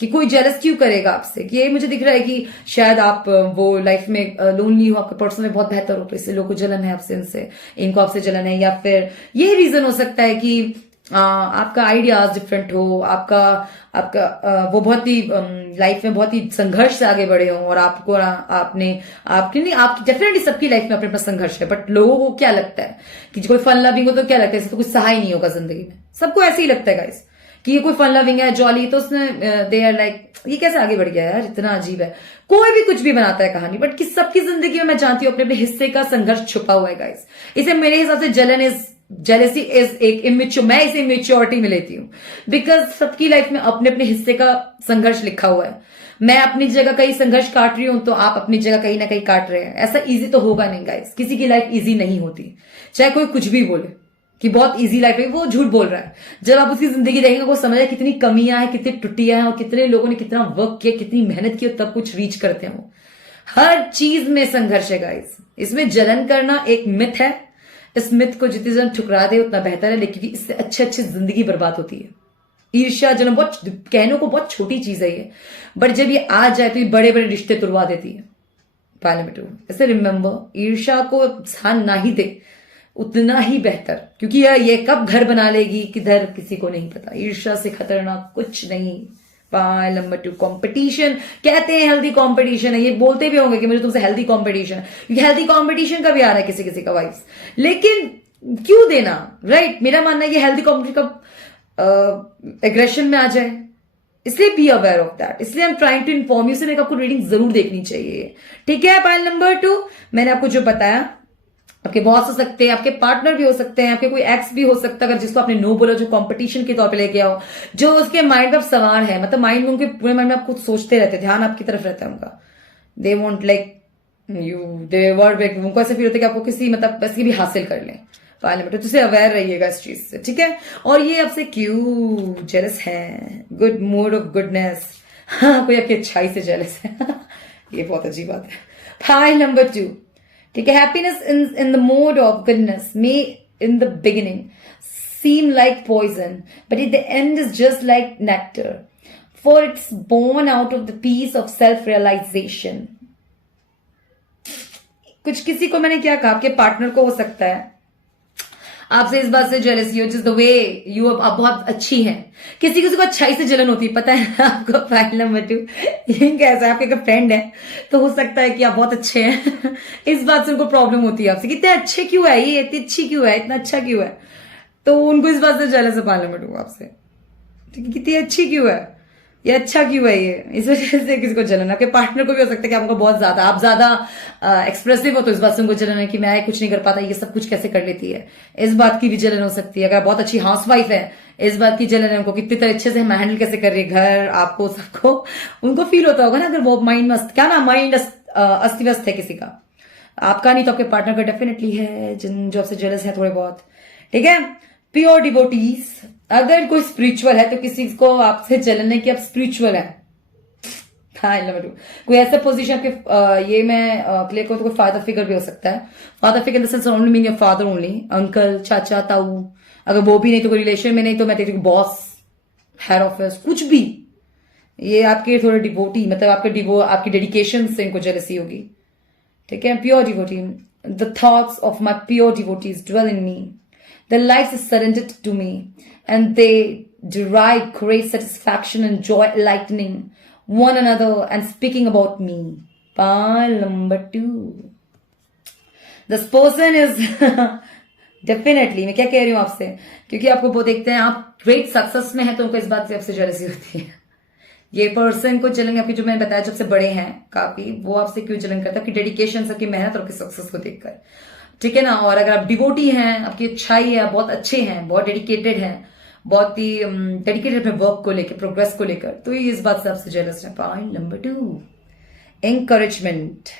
कि कोई जेलस क्यों करेगा आपसे, कि ये मुझे दिख रहा है कि शायद आप वो लाइफ में लोनली हो, आपके पर्सन में बहुत बेहतर हो, तो इससे लोगों को जलन है आपसे, इनको आपसे जलन है, या फिर ये रीजन हो सकता है कि आपका आइडियाज डिफरेंट हो, आपका आपका वो बहुत ही लाइफ में बहुत ही संघर्ष से आगे बढ़े हो, और आपको आपने आपकी नहीं आपकी डेफिनेटली सबकी लाइफ में अपने अपना संघर्ष है, बट लोगों को क्या लगता है कि कोई फन लविंग हो तो क्या लगता है, इससे तो कुछ सहा ही नहीं होगा जिंदगी में। सबको ऐसे ही लगता है गाइस कि ये कोई फन लविंग है, जॉली, तो उसने दे आर लाइक ये कैसे आगे बढ़ गया यार, इतना अजीब है। कोई भी कुछ भी बनाता है कहानी, बट कि सबकी जिंदगी में मैं जानती हूँ अपने अपने हिस्से का संघर्ष छुपा हुआ है गाइस। इसे मेरे हिसाब से जेलेसी इज एक इमेच्योर, मैं इसे इमेच्योरिटी में लेती हूँ, बिकॉज सबकी लाइफ में अपने अपने हिस्से का संघर्ष लिखा हुआ है। मैं अपनी जगह कहीं संघर्ष काट रही हूं तो आप अपनी जगह कहीं ना कहीं काट रहे हैं। ऐसा इजी तो होगा नहीं गाइस, किसी की लाइफ इजी नहीं होती, चाहे कोई कुछ भी बोले कि बहुत इजी लाइफ है, वो झूठ बोल रहा है। जब आप उसकी जिंदगी देखेंगे वो समझे कितनी कमियां हैं, कितनी टुट्टियां हैं, और कितने लोगों ने कितना वर्क किया, कितनी मेहनत की, तब कुछ रीच करते हैं वो। हर चीज में संघर्ष है गाइस। इसमें जलन करना एक मिथ है, इस मिथ को जितनी जन ठुकरा दे उतना बेहतर है, लेकिन इससे अच्छी अच्छी जिंदगी बर्बाद होती है। ईर्ष्या जलन बहुत कहने को बहुत छोटी चीज है ये, बट जब ये आ जाए तो ये बड़े बड़े रिश्ते तुड़वा देती है। पार्लियामेंट ऐसे रिमेंबर, ईर्ष्या को स्थान ना ही दे उतना ही बेहतर, क्योंकि ये कब घर बना लेगी किधर किसी को नहीं पता। ईर्ष्या से खतरनाक कुछ नहीं। Pile number 2, competition. कहते हैं हेल्दी कंपटीशन है, ये बोलते भी होंगे कि मुझे तुमसे हेल्दी कंपटीशन है, क्योंकि हेल्दी कंपटीशन का भी आ रहा है किसी किसी का वाइफ, लेकिन क्यों देना, राइट? मेरा मानना है कि हेल्दी कंपटीशन का एग्रेशन में आ जाए, इसलिए बी अवेयर ऑफ दैट, इसलिए I am trying to inform you से आपको रीडिंग जरूर देखनी चाहिए, ठीक है? पाइल नंबर 2, मैंने आपको जो बताया, आपके बॉस हो सकते हैं, आपके पार्टनर भी हो सकते हैं, आपके कोई एक्स भी हो सकता है, अगर जिसको आपने नो बोला, जो कंपटीशन के तौर पे लेके आओ, जो उसके माइंड में सवार है, मतलब माइंड में, उनके पूरे माइंड में आप कुछ सोचते रहते हैं, ध्यान आपकी तरफ रहता है उनका। They want like you, they word back, उनको ऐसे फील होता है कि आपको किसी मतलब ऐसी भी हासिल कर लें। पार्लियामेंट तो अवेयर रहिएगा इस चीज से, ठीक है? और ये आपसे क्यों जेलस है? गुड मूड ऑफ गुडनेस, हाँ, कोई आपकी अच्छाई से जेलस है ये बहुत अजीब बात है। फाइल नंबर 2, ठीक है? Happiness in the mode of goodness may in the beginning seem like poison, but at the end is just like nectar, for it's born out of the peace of self-realization. कुछ किसी को मैंने क्या कहा, आपके partner को हो सकता है आपसे इस बात से जेलसी हो, जिस द वे यू आप बहुत अच्छी हैं। किसी किसी को अच्छाई से जलन होती है, पता है आपको? फाइल नंबर 2, ये कैसा है? आपके एक फ्रेंड है तो हो सकता है कि आप बहुत अच्छे हैं इस बात से उनको प्रॉब्लम होती है आपसे, कितने अच्छे क्यों है ये, इतनी अच्छी क्यों है, इतना अच्छा क्यों है, तो उनको इस बात से जेलस है। फाइल नंबर 2 आपसे, ठीक है? कितनी अच्छी क्यों है, ये अच्छा क्यों है, ये इस वजह से किसी को जलन। आपके पार्टनर को भी हो सकता है कि आपको बहुत ज्यादा, आप ज्यादा एक्सप्रेसिव हो तो इस बात से उनको जलन है कि मैं कुछ नहीं कर पाता, ये सब कुछ कैसे कर लेती है, इस बात की भी जलन हो सकती है। अगर बहुत अच्छी हाउसवाइफ है, इस बात की जलन है उनको, कितनी तरह अच्छे से हैंडल कैसे कर रही है घर, आपको, सबको, उनको फील होता होगा ना। अगर वो माइंड में क्या ना, माइंड अस्त व्यस्त है किसी का, आपका नहीं तो आपके पार्टनर का डेफिनेटली है, जिन जो आपसे जेलस है थोड़े बहुत, ठीक है? प्योर डिवोटीज, अगर कोई स्पिरिचुअल है तो किसी को आपसे जलन है कि आप स्पिरिचुअल है। कोई ऐसा पोजीशन के ये मैं क्लियर करूँ तो कोई फादर फिगर भी हो सकता है। Father figure in the sense only mean your father only, uncle, चाचा, ताऊ। अगर वो भी नहीं तो कोई रिलेशन में नहीं तो मैं देखती हूँ बॉस, हेड ऑफिस, कुछ भी। ये आपके थोड़े डिवोटी, मतलब आपकी डेडिकेशन से इनको जेलसी होगी, ठीक है? Pure devotee, the thoughts of my pure devotees dwell in me, their lives is surrendered to me, and they derive great satisfaction and joy lightening one another and speaking about me. Pile number 2. This person is definitely, मैं क्या कह रही हूँ आपसे, क्योंकि आपको वो देखते हैं आप ग्रेट सक्सेस में है तो उनको इस बात से आपसे जेलसी होती है। ये पर्सन को जलन, आपकी जो मैंने बताया जब से बड़े हैं काफी, वो आपसे क्यों जलन करता है? आपकी डेडिकेशन, आपकी मेहनत और आपकी सक्सेस को देखकर, ठीक है ना? और अगर आप डिवोटी हैं, आपकी अच्छाई है, बहुत अच्छे हैं, बहुत डेडिकेटेड हैं, बहुत ही डेडिकेटेड अपने वर्क को लेकर, प्रोग्रेस को लेकर, तो ये इस बात से आपसे जेलस है। Point number 2, encouragement.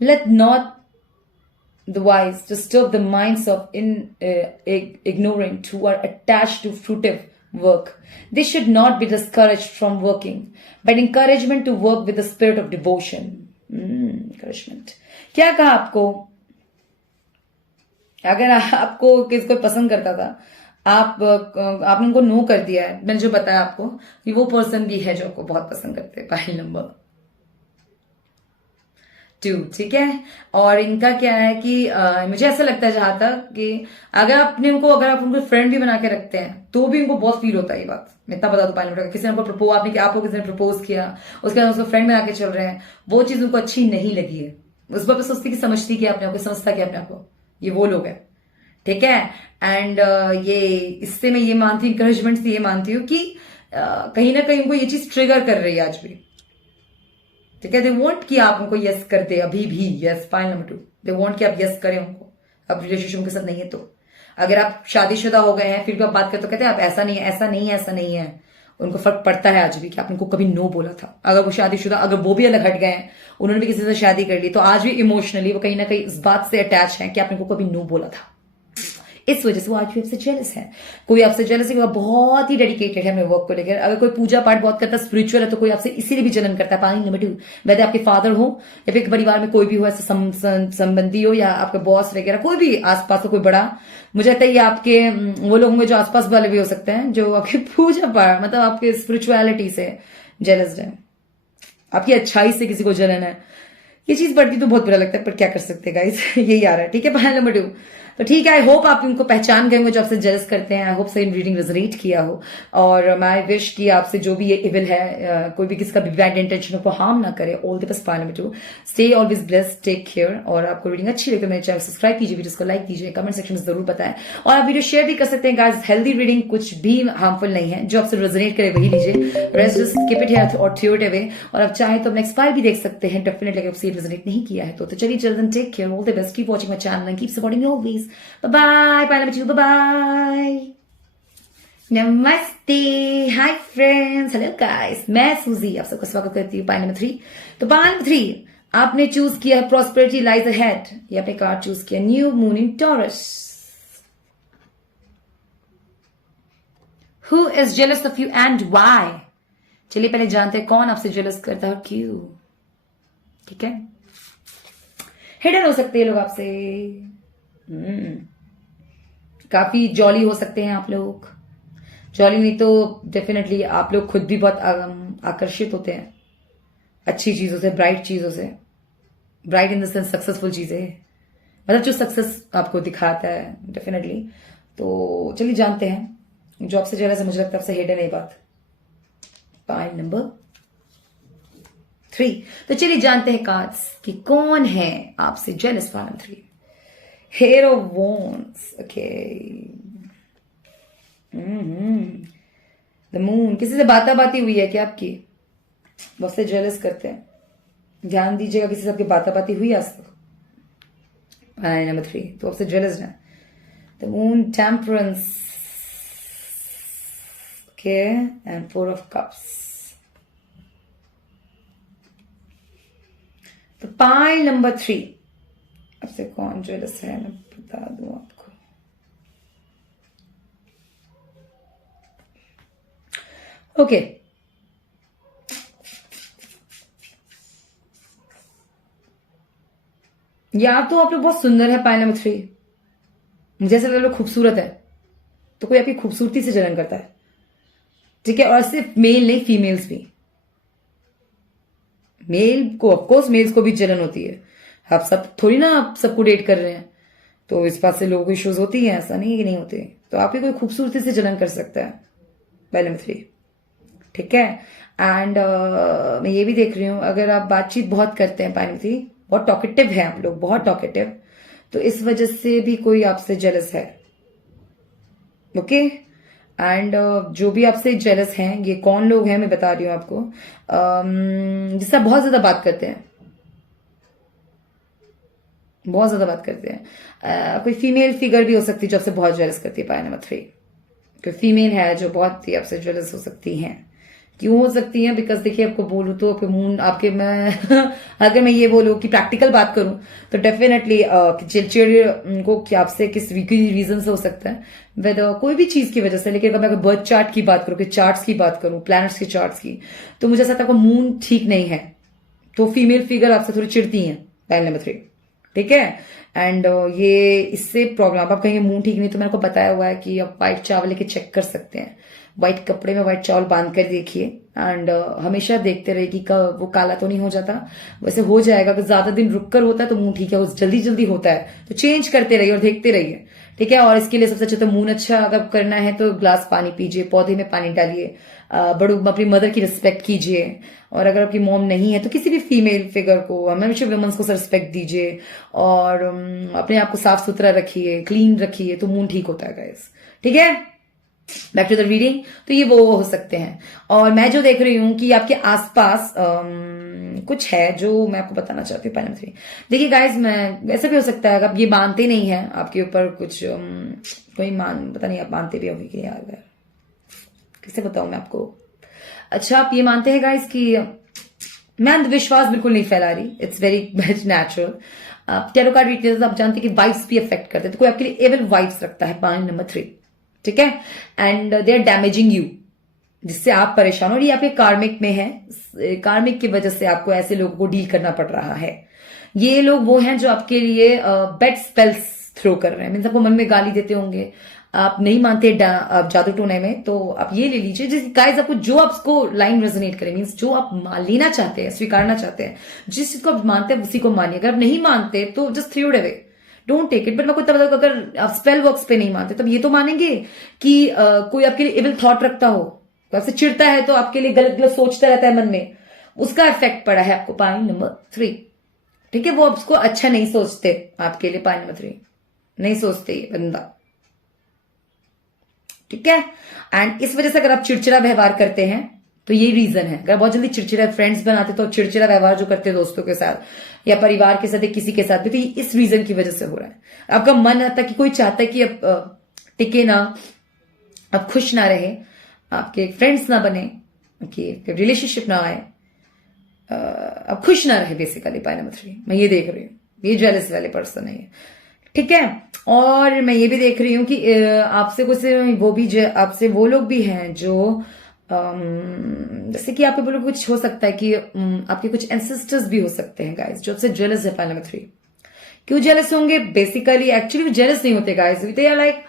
Let not the wise disturb the minds of ignorant who are attached to fruitive work. They should not be discouraged from working, but encouragement to work with the spirit of devotion. encouragement. क्या कहा आपको? अगर आपको किसको पसंद करता था, आपने उनको नो कर दिया है, मैंने जो बताया आपको कि वो पर्सन भी है जो आपको बहुत पसंद करते हैं। फाइल नंबर टू, ठीक है। और इनका क्या है कि मुझे ऐसा लगता है जहां तक कि अगर आप उनको फ्रेंड भी बना के रखते हैं तो भी उनको बहुत फील होता है ये बात। मैं इतना बता दूं पायलट, किसी ने उनको प्रपोज आपको किसी ने प्रपोज किया, उसके बाद उसको फ्रेंड बना के चल रहे हैं, वो चीज उनको अच्छी नहीं लगी है। उस बार सोचती कि समझती क्या अपने आपको, समझता क्या अपने आपको, ये वो लोग हैं, ठीक है। एंड ये इससे मैं ये मानती हूँ, इंकरेजमेंट से ये मानती हूँ कि कहीं ना कहीं उनको ये चीज ट्रिगर कर रही है आज भी, ठीक है। दे वांट कि आप उनको यस कर दे अभी भी, yes point number 2, they want कि आप यस करें उनको, अब रिलेशनशिप के साथ नहीं है तो। अगर आप शादीशुदा हो गए हैं फिर भी आप बात करते तो कहते हैं आप ऐसा नहीं है, ऐसा नहीं है, ऐसा नहीं है। उनको फर्क पड़ता है आज भी कि आपने उनको कभी नो बोला था। अगर वो शादीशुदा, अगर वो भी अलग हट गए हैं, उन्होंने भी किसी से शादी कर ली, तो आज भी इमोशनली वो कहीं ना कहीं इस बात से अटैच है कि आपने उनको कभी नो बोला था। इस वजह से वो आज भी आपसे जेलस है। कोई आपसे जेलस है, वो बहुत ही डेडिकेटेड है अपने वर्क को लेकर। अगर कोई पूजा पाठ बहुत करता है, स्पिरिचुअल है, तो कोई आपसे इसीलिए भी जलन करता है। पॉइंट नंबर 2, वैसे आपके फादर हो या फिर परिवार में कोई भी हो, ऐसे संबंधी हो या आपका बॉस वगैरह, कोई भी आसपास हो कोई बड़ा, मुझे लगता है ये आपके वो लोग होंगे जो आसपास वाले भी हो सकते हैं, जो आपकी पूजा पाठ मतलब आपके स्पिरिचुअलिटी से जेलस है, आपकी अच्छाई से किसी को जलन है। ये चीज बढ़ती तो बहुत बुरा लगता है, पर क्या कर सकते हैं गाइस यही आ रहा है, ठीक है। पॉइंट नंबर 2, तो ठीक है, आई होप आप इनको पहचान गए होंगे जो आपसे जेलस करते हैं। आई होप से इन रीडिंग रेजोनेट किया हो, और मैं विश कि आपसे जो भी ये इविल है, कोई भी किसका भी बैड इंटेंशन को हार्म ना करे। All the best. Point number 2, stay always blessed, take care. और आपको रीडिंग अच्छी लगे तो मेरे चैनल सब्सक्राइब कीजिए, वीडियो को लाइक कीजिए, कमेंट सेक्शन में जरूर बताएं, और आप वीडियो शेयर भी कर सकते हैं गाइस। हेल्दी रीडिंग कुछ भी हार्मफुल नहीं है, जो आपसे रेजोनेट करे वही लीजिए, rest just keep it here और थ्रो इट अवे। और आप चाहें तो नेक्स्ट फाइल भी देख सकते हैं डेफिनेटली, अगर आपसे रेजोनेट नहीं किया है तो चलिए जल्द, take care, all the best, keep watching my channel and keep supporting me always. Bye bye, bye. नमस्ते, हाय फ्रेंड्स, हेलो गाइस, मैं सूजी आप सबका स्वागत करती हूँ पॉइंट नंबर 3। तो पॉइंट नंबर 3 आपने चूज किया है प्रॉस्पेरिटी लाइज अहेड, ये आपने कार्ड चूज किया new moon in taurus. Who is jealous of you and why? चलिए पहले जानते हैं कौन आपसे जेलस करता है और क्यों, ठीक है। हिडन हो सकते हैं लोग आपसे, काफी जॉली हो सकते हैं आप लोग, जॉली नहीं तो डेफिनेटली आप लोग खुद भी बहुत आकर्षित होते हैं अच्छी चीजों से, ब्राइट चीजों से। Bright in the sense successful चीजें, मतलब जो सक्सेस आपको दिखाता है डेफिनेटली। तो चलिए जानते हैं जो आपसे जेलस है, मुझे लगता है आपसे हिडन है बात। पॉइंट नंबर 3, तो चलिए जानते हैं कार्ड्स कि कौन है आपसे jealous. Point 3, Hair of Wands, okay. The Moon, किसी से बाती हुई है क्या आपकी? बहुत से जेलस करते हैं, ध्यान दीजिएगा, किसी से आपकी बाती हुई आज तक। नंबर 3, तो आपसे जेलस है। The Moon, Temperance, okay, and 4 of Cups. तो पाइल नंबर 3 आपसे कौन जेलस है, मैं बता दूं आपको। ओके, या तो आप लोग बहुत सुंदर है, पाइल नंबर 3, मुझे ऐसा लग रहा है खूबसूरत है, तो कोई आपकी खूबसूरती से जलन करता है, ठीक है। और सिर्फ मेल नहीं, फीमेल्स भी। मेल को ऑफकोर्स मेल्स को भी जलन होती है, आप सब थोड़ी ना आप सबको डेट कर रहे हैं, तो इस बात से लोगों को इश्यूज होती है, ऐसा नहीं है कि नहीं होते। तो आपकी कोई खूबसूरती से जलन कर सकता है, पहले नंबर 3, ठीक है। एंड मैं ये भी देख रही हूं, अगर आप बातचीत बहुत करते हैं, पॉइंट नंबर 3, बहुत टॉकेटिव है आप लोग, बहुत टॉकेटिव, तो इस वजह से भी कोई आपसे जेलस है, ओके। एंड जो भी आपसे जेलस हैं, ये कौन लोग हैं मैं बता रही हूं आपको, जिससे आप बहुत ज्यादा बात करते हैं, बहुत ज्यादा बात करते हैं। कोई फीमेल फिगर भी हो सकती है जो आपसे बहुत जेलस करती है, पॉइंट नंबर 3, कोई फीमेल है जो बहुत ही आपसे जेलस हो सकती हैं। क्यों हो सकती हैं? बिकॉज देखिए, आपको बोलूं तो आपके मून आपके मैं अगर मैं ये बोलूं कि प्रैक्टिकल बात करूं तो डेफिनेटली चिड़चिड़ को क्या आपसे किस रीजन से हो सकता है, वेदर कोई भी चीज की वजह से। लेकिन अगर मैं बर्थ चार्ट की बात करूं, चार्ट्स की बात करूं, प्लैनेट्स के चार्ट्स की, तो मुझे ऐसा लगता है आपका मून ठीक नहीं है, तो फीमेल फिगर आपसे थोड़ी चिड़ती है, पॉइंट नंबर 3, ठीक है। एंड ये इससे प्रॉब्लम, आप कहेंगे मुंह ठीक नहीं, तो मैंने आपको बताया हुआ है कि आप व्हाइट चावल लेके चेक कर सकते हैं। व्हाइट कपड़े में व्हाइट चावल बांध कर देखिए एंड हमेशा देखते रहिए कि वो काला तो नहीं हो जाता। वैसे हो जाएगा, अगर ज्यादा दिन रुक कर होता है तो मुंह ठीक है, वो जल्दी जल्दी होता है तो चेंज करते रहिए और देखते रहिए, ठीक है। और इसके लिए सबसे अच्छा तो मुंह अच्छा अगर करना है तो ग्लास पानी पीजिए, पौधे में पानी डालिए, बड़ों अपनी मदर की रिस्पेक्ट कीजिए। और अगर आपकी मॉम नहीं है तो किसी भी फीमेल फिगर को, हमेशा वुमेन्स को रिस्पेक्ट दीजिए और अपने आप को साफ सुथरा रखिए, क्लीन रखिए, तो मुंह ठीक होता है गाइस, ठीक है। बैक टू द रीडिंग, तो ये वो हो सकते हैं। और मैं जो देख रही हूं कि आपके आसपास कुछ है जो मैं आपको बताना चाहती हूँ। पहले थ्री देखिए गाइस, मैं ऐसा भी हो सकता है आप ये मानते नहीं है आपके ऊपर कुछ कोई पता नहीं आप मानते भी होंगे कि यार कैसे बताऊं मैं आपको। अच्छा, आप ये मानते हैं गाइस कि मैं अंधविश्वास बिल्कुल नहीं फैला रही, it's very very natural. Tarot card readers आप जानते हैं कि वाइब्स भी अफेक्ट करते हैं, तो कोई आपके लिए एविल वाइब्स रखता है, पॉइंट नंबर 3, ठीक है। And they are damaging you, जिससे आप परेशान हो, और ये आपके कार्मिक में है। कार्मिक की वजह से आपको ऐसे लोगों को डील करना पड़ रहा है। ये लोग वो हैं जो आपके लिए बैड स्पेल्स थ्रो कर रहे हैं, मीन्स आपको मन में गाली देते होंगे, आप नहीं मानते जादू टोने में, तो आप ये ले लीजिए जिस गाइस आपको जो आपको लाइन रेजोनेट करे, मीन्स जो आप लेना चाहते हैं, स्वीकारना चाहते हैं, जिस चीज को आप मानते हैं उसी को मानिए। अगर आप नहीं मानते तो just throw it away, don't take it. But मैं को तब अगर आप स्पेल वर्क्स पे नहीं मानते तब ये तो मानेंगे कि कोई आपके लिए इविल थॉट रखता हो, तो आपसे चिढ़ता है, तो आपके लिए गलत गलत सोचता रहता है मन में, उसका इफेक्ट पड़ा है आपको। पॉइंट नंबर 3, ठीक है। वो आपको अच्छा नहीं सोचते आपके लिए, पॉइंट नंबर 3 नहीं सोचते ये बंदा, ठीक है। एंड इस वजह से अगर आप चिड़चिड़ा व्यवहार करते हैं तो ये रीजन है। अगर बहुत जल्दी चिड़चिड़ा फ्रेंड्स बनाते तो चिड़चिड़ा व्यवहार जो करते हैं दोस्तों के साथ या परिवार के साथ या किसी के साथ भी, तो ये इस रीजन की वजह से हो रहा है। आपका मन आता कि कोई चाहता है कि आप टिके ना, आप खुश ना रहे, आपके फ्रेंड्स ना बने, आपकी रिलेशनशिप ना आए, आप खुश ना रहे बेसिकली। पॉइंट नंबर 3 मैं ये देख रही हूँ, ये जेलस वाले पर्सन है ये, ठीक है। और मैं ये भी देख रही हूँ कि आपसे कुछ वो भी आपसे वो लोग भी हैं जो जैसे कि आपके बोलो कुछ हो सकता है कि आपके कुछ एंसेस्टर्स भी हो सकते हैं गाइस जो आपसे जेलस है। पॉइंट नंबर 3 क्यों जेलस होंगे? बेसिकली एक्चुअली जेलस नहीं होते guys, they are like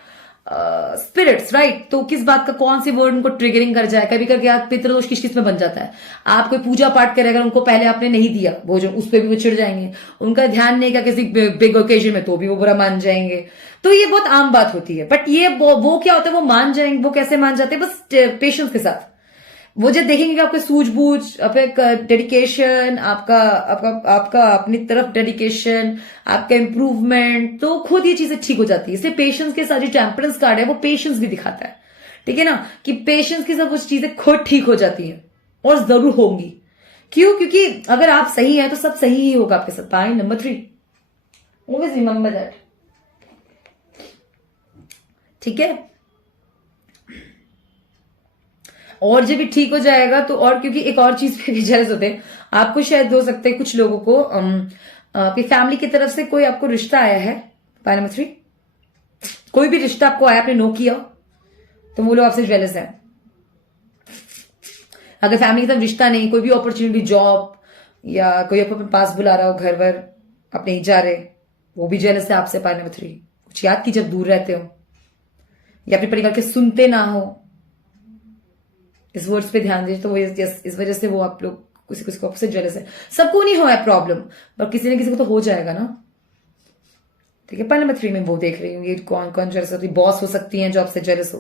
spirits, right. तो किस बात का कौन सी वर्ड उनको ट्रिगरिंग कर जाए, कभी करके आप पितृदोष किस किस में बन जाता है। आप कोई पूजा पाठ करेगा, उनको पहले आपने नहीं दिया भोजन, उस पर भी वो चिढ़ जाएंगे। उनका ध्यान नहीं का किसी बिग ओकेजन में, तो भी वो बुरा मान जाएंगे। तो ये बहुत आम बात होती है। बट ये वो क्या होता है, वो मान जाएंगे। वो कैसे मान जाते हैं? बस पेशेंस के साथ। वो जब देखेंगे कि आपके सूझबूझ, आपका डेडिकेशन, आपका आपका आपका अपनी तरफ डेडिकेशन, आपका इंप्रूवमेंट, तो खुद ये चीजें ठीक हो जाती है। इसलिए पेशेंस के साथ जो टेम्परेंस कार्ड है वो पेशेंस भी दिखाता है, ठीक है ना, कि पेशेंस के साथ कुछ चीजें खुद ठीक हो जाती हैं और जरूर होंगी। क्यों? क्योंकि अगर आप सही हैं तो सब सही ही होगा आपके साथ। Point number 3 always remember that, ठीक है। और जब भी ठीक हो जाएगा तो, और क्योंकि एक और चीज पे भी जेलस होते हैं आपको, शायद हो सकता है कुछ लोगों को आपकी फैमिली की तरफ से कोई आपको रिश्ता आया है। पॉइंट नंबर 3 कोई भी रिश्ता आपको आया, आपने नो किया, तो वो लोग आपसे जेलस है। अगर फैमिली की तरफ रिश्ता नहीं, कोई भी अपॉर्चुनिटी, जॉब या कोई अपने पास बुला रहा हो, घर वर आप नहीं जा रहे, वो भी जेलस है आपसे। पॉइंट नंबर 3 कुछ याद की जब दूर रहते हो या अपने परिवार के सुनते ना हो, इस वर्ड्स पे ध्यान दीजिए। तो वो इस वजह से वो आप लोग किसी किसी को आपसे जेलस है। सबको नहीं हुआ है प्रॉब्लम, पर किसी न किसी को तो हो जाएगा ना, ठीक है। पॉइंट नंबर 3 में वो देख रही हूँ ये कौन कौन जेलस होती है। बॉस हो सकती हैं जो आपसे जेलस हो,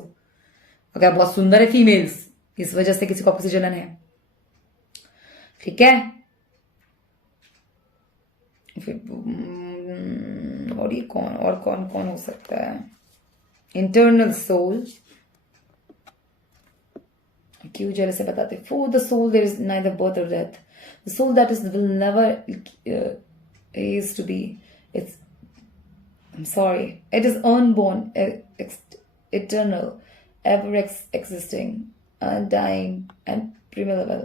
अगर आप बहुत सुंदर है फीमेल्स, इस वजह से किसी को आपसे जलन है, ठीक है। और ये कौन कौन हो सकता है? इंटरनल सोल, क्यों जेलस से बताते। For the soul there is neither birth or death. The soul that is will never is to be. I'm sorry. It is unborn, eternal, ever existing, undying, and primeval.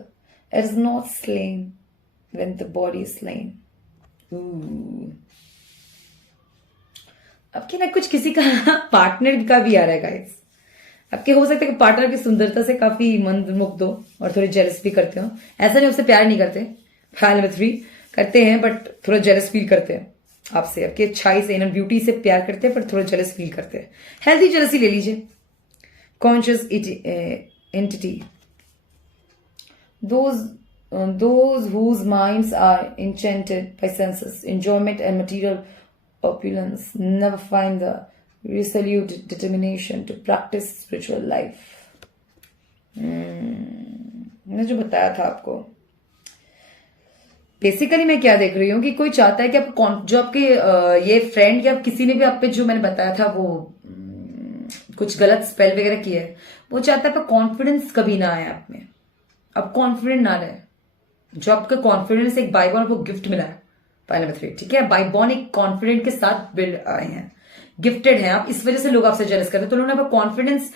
It is not slain when the body is slain. अब क्या ना कुछ किसी का partner का भी आ रहा है गाइस। आपके हो सकता है कि पार्टनर की सुंदरता से काफी मंदमुग्ध हो और थोड़े जेलस भी करते हो। ऐसा नहीं उससे प्यार नहीं करते, ख्याल में 3 करते हैं, बट थोड़ा जेलस फील करते हैं, आपसे, आपकी अच्छाई से, इनर ब्यूटी से प्यार करते हैं, पर थोड़ा जेलस फील करते हैं। हेल्दी जेलसी ले लीजिए। Conscious entity, those whose minds are enchanted by senses, enjoyment and material opulence never find the resolute determination to practice spiritual life. मैंने जो बताया था आपको, बेसिकली मैं क्या देख रही हूँ कि कोई चाहता है कि आप जो आपके ये फ्रेंड या किसी ने भी आप पे जो मैंने बताया था वो कुछ गलत स्पेल वगैरह किया है, वो चाहता है आपका कॉन्फिडेंस कभी ना आए आप में, अब कॉन्फिडेंट ना रहे। जो आपका कॉन्फिडेंस एक बाय बॉर्न को गिफ्ट मिला है, पॉइंट नंबर 3, ठीक है। बाय बॉर्न एक कॉन्फिडेंट के साथ बिल्ड आए हैं, गिफ्टेड हैं आप, इस वजह से लोग आपसे जेलस करते हैं। तो उन्होंने आपका कॉन्फिडेंस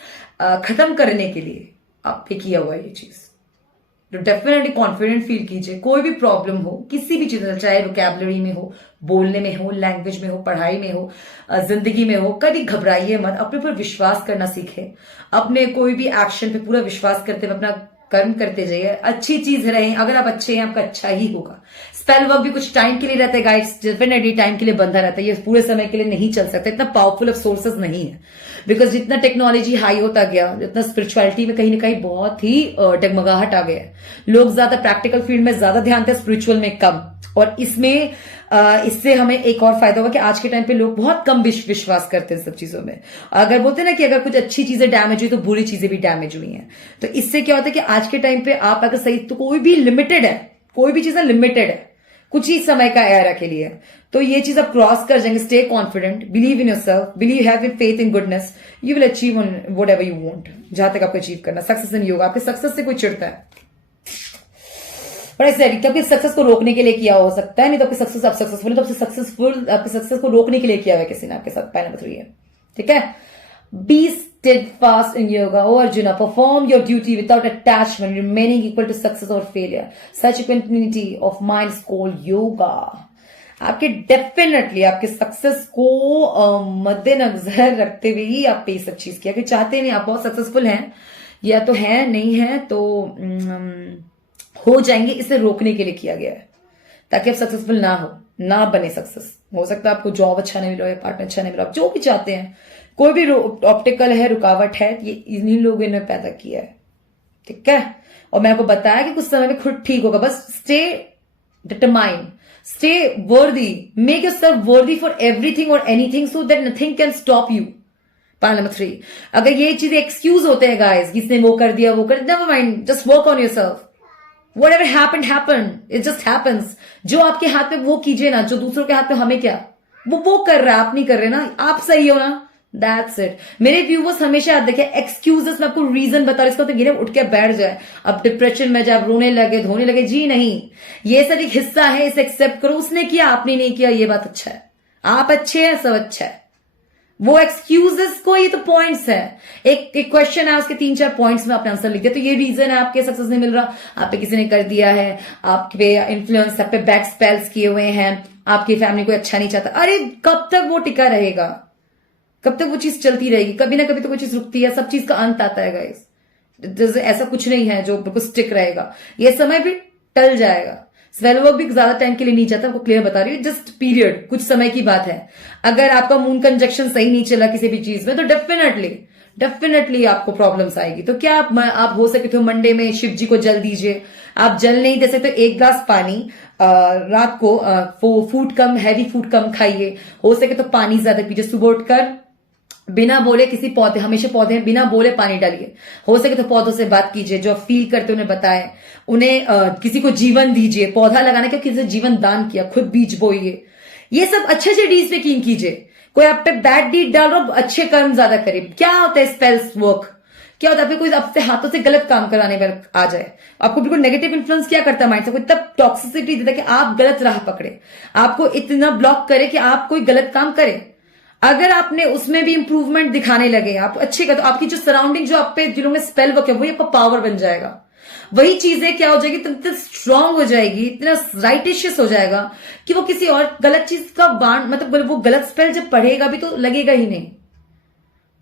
खत्म करने के लिए आप पे किया हुआ है ये चीज। तो डेफिनेटली कॉन्फिडेंट फील कीजिए। कोई भी प्रॉब्लम हो किसी भी चीज में, चाहे वोकैबुलरी में हो, बोलने में हो, लैंग्वेज में हो, पढ़ाई में हो, जिंदगी में हो, कभी घबराइए मत। अपने ऊपर विश्वास करना सीखे। अपने कोई भी एक्शन पे पूरा विश्वास करते हुए अपना कर्म करते जाइए। अच्छी चीज रहे, अगर आप अच्छे हैं आपका अच्छा ही होगा। स्पेल वर्क भी कुछ टाइम के लिए रहता है गाइड्स, डेफिनेटली टाइम के लिए बंधा रहता है, ये पूरे समय के लिए नहीं चल सकता। इतना पावरफुल ऑफ सोर्सेज नहीं है, बिकॉज जितना टेक्नोलॉजी हाई होता गया, जितना स्पिरिचुअलिटी में कहीं ना कहीं बहुत ही डगमगाहट आ गया है। लोग ज्यादा प्रैक्टिकल फील्ड में ज्यादा ध्यान देते हैं, स्पिरिचुअल में कम। और इसमें इससे हमें एक और फायदा होगा कि आज के टाइम पे लोग बहुत कम विश्वास करते हैं सब चीजों में। अगर बोलते हैं ना कि अगर कुछ अच्छी चीजें डैमेज हुई तो बुरी चीजें भी डैमेज हुई हैं। तो इससे क्या होता है कि आज के टाइम पे आप अगर सही, तो कोई भी लिमिटेड है, कोई भी चीजें लिमिटेड है, कुछ ही समय का एरा के लिए। तो ये चीज आप क्रॉस कर जाएंगे। Stay confident, believe in yourself, believe, have faith in goodness, you will achieve what ever you want. जहां तक आपको अचीव करना, सक्सेस इन योगा। आपके सक्सेस से कोई चिढ़ता है बड़ा ऐसे, क्योंकि सक्सेस को रोकने के लिए किया हो सकता है, नहीं तो आपकी सक्सेस, आप सक्सेसफुल है तो आपके सक्सेस को रोकने के लिए किया हुआ है किसी ने आपके साथ। पॉइंट नंबर 3 है, ठीक है। Be steadfast in yoga, oh Arjuna, perform your duty without attachment, remaining equal to success or failure. Such equanimity of mind is called yoga. आपके डेफिनेटली आपके सक्सेस को मद्देनजर रखते हुए ही आप ये सब चीज किया कि चाहते नहीं, आप बहुत सक्सेसफुल हैं या तो है नहीं है तो हो जाएंगे, इसे रोकने के लिए किया गया है ताकि आप सक्सेसफुल ना बने सक्सेस। हो सकता है आपको जॉब अच्छा नहीं मिला या पार्टनर अच्छा नहीं मिला, आप जो भी चाहते हैं, कोई भी ऑब्स्टिकल है, रुकावट है, ये इन्हीं लोगों ने पैदा किया है, ठीक है। और मैं आपको बताया कि कुछ समय में खुद ठीक होगा। बस स्टे डिटरमाइंड, स्टे वर्दी, मेक योरसेल्फ वर्दी फॉर एवरीथिंग और anything so that nothing can stop you. Point number 3, अगर ये चीजें एक्सक्यूज होते हैं गाइस, किसने वो कर दिया, never mind, just work on yourself. Whatever happened, it just happens. जो आपके हाथ में वो कीजिए ना, जो दूसरों के हाथ में हमें क्या, वो कर रहा है, आप नहीं कर रहे ना, आप सही हो ना, दैट्स इट। मेरे व्यूवर्स हमेशा याद रखिए, एक्सक्यूजेस में आपको रीजन बता रही, इसको तो गिरे उठ के बैठ जाए, अब डिप्रेशन में जाए, रोने लगे, धोने लगे, जी नहीं, ये सब एक हिस्सा है, इसे एक्सेप्ट करो। उसने किया, आपने नहीं किया, ये बात अच्छा है, आप अच्छे हैं, सब अच्छा है। वो एक्सक्यूजेस को, ये तो पॉइंट्स है, एक क्वेश्चन है, उसके 3-4 पॉइंट्स में आपने आंसर लिख दिया, तो ये रीजन है आपके सक्सेस नहीं मिल रहा, आप पे किसी ने कर दिया है, आप पे इन्फ्लुएंस, आप पे बैक स्पेल्स किए हुए हैं, आपकी फैमिली कोई अच्छा नहीं चाहता। अरे कब तक वो टिका रहेगा, कब तक वो चीज चलती रहेगी? कभी ना कभी तो कोई चीज रुकती है, सब चीज का अंत आता है गाइस। ऐसा कुछ नहीं है जो बिल्कुल स्टिक रहेगा, ये समय भी टल जाएगा। स्पेल वर्क भी ज्यादा टाइम के लिए नहीं जाता, आपको क्लियर बता रही हूँ, जस्ट पीरियड, कुछ समय की बात है। अगर आपका मून कंजक्शन सही नहीं चला किसी भी चीज में तो डेफिनेटली आपको प्रॉब्लम्स आएगी। तो क्या आप हो सके तो मंडे में शिव जी को जल दीजिए। आप जल नहीं दे सकते तो 1 ग्लास पानी रात को, फूड कम, हैवी फूड कम खाइए, हो सके तो पानी ज्यादा पीजिए। सुबह उठकर बिना बोले किसी पौधे, हमेशा पौधे बिना बोले पानी डालिए, हो सके तो पौधों से बात कीजिए, जो फील करते उन्हें बताएं, उन्हें किसी को जीवन दीजिए। पौधा लगाना क्या, किसी से जीवन दान किया, खुद बीज बोइए, ये सब अच्छे डीज पे यकीन कीजिए। कोई आप पे बैड डीड डाल रहा हो, अच्छे कर्म ज्यादा करिए। क्या होता है स्पेल्स वर्क, क्या होता है, कोई आपसे हाथों से गलत काम कराने पर आ जाए, आपको बिल्कुल नेगेटिव इन्फ्लुएंस क्या करता है माइंड से, कोई तब टॉक्सिसिटी देता है कि आप गलत राह पकड़े, आपको इतना ब्लॉक करे कि आप कोई गलत काम करे। अगर आपने उसमें भी इंप्रूवमेंट दिखाने लगे, आप अच्छे का, तो आपकी जो सराउंडिंग, जो आप पे जिलों में स्पेल वर्क है, वही आपका पावर बन जाएगा। वही चीजें क्या हो जाएगी, इतना स्ट्रांग हो जाएगी, इतना राइटिशियस हो जाएगा कि वो किसी और गलत चीज का बाण, मतलब वो गलत स्पेल जब पढ़ेगा भी तो लगेगा ही नहीं,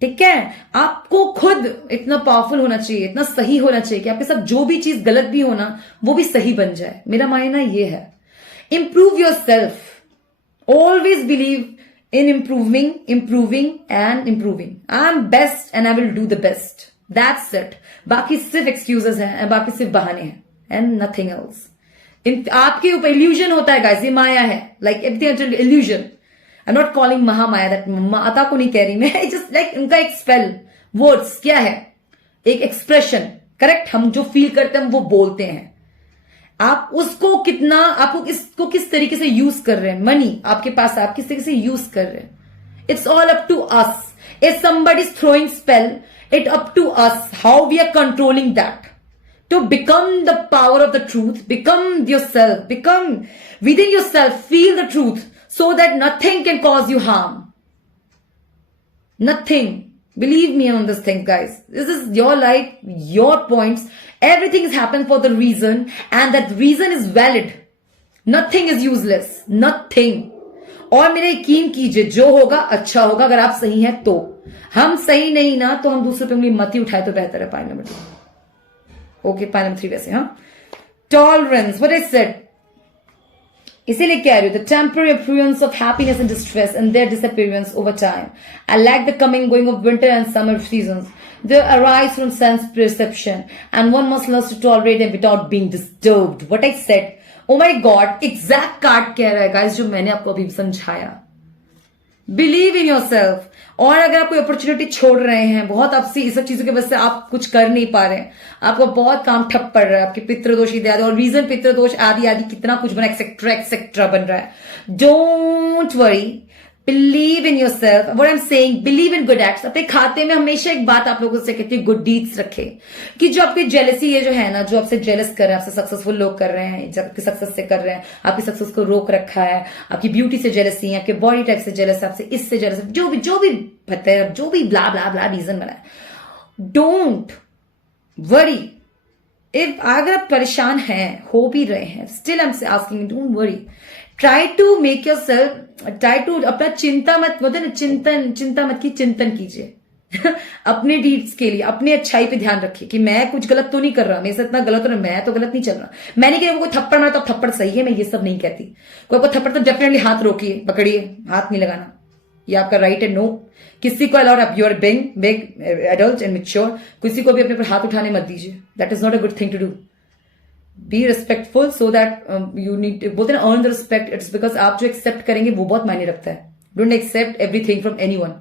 ठीक है। आपको खुद इतना पावरफुल होना चाहिए, इतना सही होना चाहिए कि आपके साथ जो भी चीज गलत भी होना वो भी सही बन जाए। मेरा मायना ये है, improve your self, Always believe in improving and improving. I'm best and I will do the best. That's it. बाकी सिर्फ excuses हैं, बाकी सिर्फ बहाने हैं, and nothing else. आपके ऊपर illusion होता है guys, ये माया है. Like everything is illusion. I'm not calling Mahamaya, that माता को नहीं कह रही मैं. Just like उनका एक spell, words क्या है? एक expression, correct? हम जो feel करते हैं वो बोलते हैं. आप उसको कितना, आपको इसको किस तरीके से यूज कर रहे हैं, मनी आपके पास आप किस तरीके से यूज कर रहे हैं. It's all up to us. If somebody is throwing spell, it up to us how we are controlling that to become the power of the truth. Become yourself, become within yourself, feel the truth so that nothing can cause you harm. Nothing. Believe me on this thing, guys. This is your life, your points. Everything has happened for the reason, and that reason is valid. Nothing is useless. Nothing. और मेरे यकीन कीजिए, जो होगा अच्छा होगा अगर आप सही हैं तो. हम सही नहीं ना, तो हम दूसरे पे उंगली मत ही उठाए तो बेहतर है. Point number 2. Okay, point number 3 वैसे. हाँ, टॉलरेंस, व्हाट आई सेड. इसीलिए कह रही हूं, the temporary appearance of happiness and distress and their disappearance over time. I like the coming and going of winter and summer seasons. They arise from sense perception and one must learn to tolerate them without being disturbed. What I said, oh my God, exact card कह रहा है guys, जो मैंने आपको अभी समझाया. Believe in yourself. और अगर आप कोई अपॉर्चुनिटी छोड़ रहे हैं, बहुत आपसे इस सब चीजों की वजह से आप कुछ कर नहीं पा रहे हैं, आपको बहुत काम ठप पड़ रहा है, आपके पितृदोष इत्यादि और रीजन पितृदोष आदि आदि कितना कुछ बना, एक्सेट्रा एक्सेट्रा बन रहा है. Don't worry, believe in your self. What I am saying, believe in good acts. अपने खाते में हमेशा एक बात आप लोगों से कहती हूँ, गुड डीड्स रखे. कि जो आपकी जेलसी ये जो है ना, जो आपसे जेलस कर रहे हैं, आपसे सक्सेसफुल लोग कर रहे हैं, जो आपकी सक्सेस से कर रहे हैं, आपकी सक्सेस को रोक रखा है, आपकी ब्यूटी से जेलसी है, आपके बॉडी टाइप से जेलस है, आपसे इससे जेलस है, जो भी पता है, जो भी ब्ला ब्ला ब्ला रीजन बना है, डोंट वरी. इफ अगर आप परेशान हैं, हो भी रहे हैं, still I am asking, don't worry. Try to make yourself, try to अपना चिंता मत, बोलते ना, चिंता मत की, चिंतन कीजिए. अपने डीड्स के लिए, अपने अच्छाई पे ध्यान रखिए कि मैं कुछ गलत तो नहीं कर रहा, मेरे से इतना गलत हो रहा, मैं तो गलत नहीं चल रहा. मैंने कहा कोई थप्पड़ मारा तो थप्पड़ सही है, मैं ये सब नहीं कहती. कोई को थप्पड़ तो डेफिनेटली हाथ रोकिए, पकड़िए, हाथ नहीं लगाना, ये आपका राइट है. नो, किसी को अलाउड, आप you are big adult and mature, किसी को भी अपने पर हाथ उठाने मत दीजिए. That is not a good thing to do. Be respectful so that you need, बोलते ना, earn the respect. It's because आप जो एक्सेप्ट करेंगे वो बहुत मायने रखता है. Don't accept everything from anyone.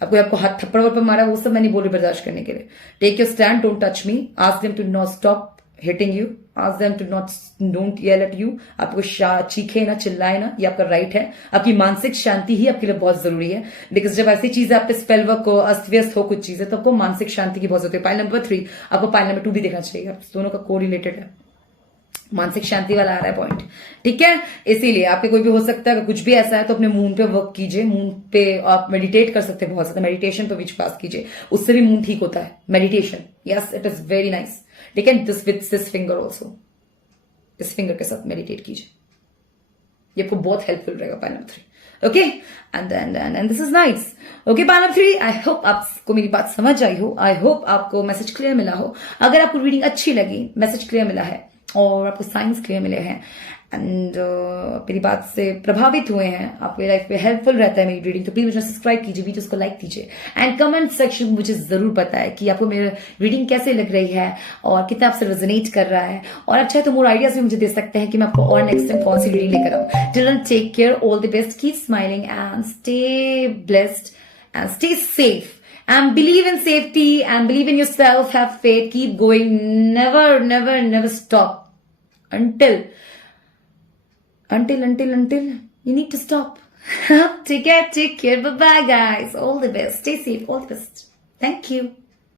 आपको हाथ थप्पड़ पर मारा, वो सब मैं नहीं बोल रही बर्दाश्त करने के लिए. Take your stand, don't touch me. Ask them to not stop hitting you. Ask them to not, don't yell at you. आपको चीखे ना, चिल्लाए ना, ये आपका राइट है. आपकी मानसिक शांति ही आपके लिए बहुत जरूरी है. बिकॉज जब ऐसी चीजें आप पे स्पेल वर्क हो, अस्त व्यस्त हो कुछ चीजें, तो आपको मानसिक शांति की बहुत जरूरत है. पाइल नंबर 3, आपको पाइल नंबर 2 भी देखना चाहिए. आप दोनों का को रिलेटेड है, मानसिक शांति वाला आ रहा है पॉइंट. ठीक है, इसीलिए आपके कोई भी हो सकता है, अगर कुछ भी ऐसा है तो अपने मून पे वर्क कीजिए. मून पे आप मेडिटेट कर सकते हैं, बहुत ज्यादा मेडिटेशन पे विश्वास कीजिए, उससे भी मून ठीक होता है. Meditation, yes, it is very nice. ठीक है, this with this finger also, इस फिंगर के साथ मेडिटेट कीजिए, ये आपको बहुत हेल्पफुल रहेगा. Pile number 3. Okay, and this is nice. Okay, pile number 3, I hope आपको मेरी बात समझ आई हो. आई होप आपको मैसेज क्लियर मिला हो. अगर आपको रीडिंग अच्छी लगी, मैसेज क्लियर मिला है और आपको साइंस क्लियर मिले हैं, एंड मेरी बात से प्रभावित हुए हैं, आपकी लाइफ पे हेल्पफुल रहता है मेरी रीडिंग, तो प्लीज मुझे सब्सक्राइब कीजिए, वीडियोस को लाइक कीजिए, एंड कमेंट सेक्शन में मुझे जरूर बताएं कि आपको मेरी रीडिंग कैसे लग रही है और कितना आपसे रेजोनेट कर रहा है. और अच्छा है तो मोर आइडियाज भी मुझे दे सकते हैं कि मैं आपको और नेक्स्ट टाइम कौन सी रीडिंग लेकर आऊं. Till then, take care, all the best, keep smiling and stay blessed and stay safe. And believe in safety and believe in yourself. Have faith. Keep going. Never stop. Until you need to stop. Take care. Bye bye, guys. All the best. Stay safe. All the best. Thank you.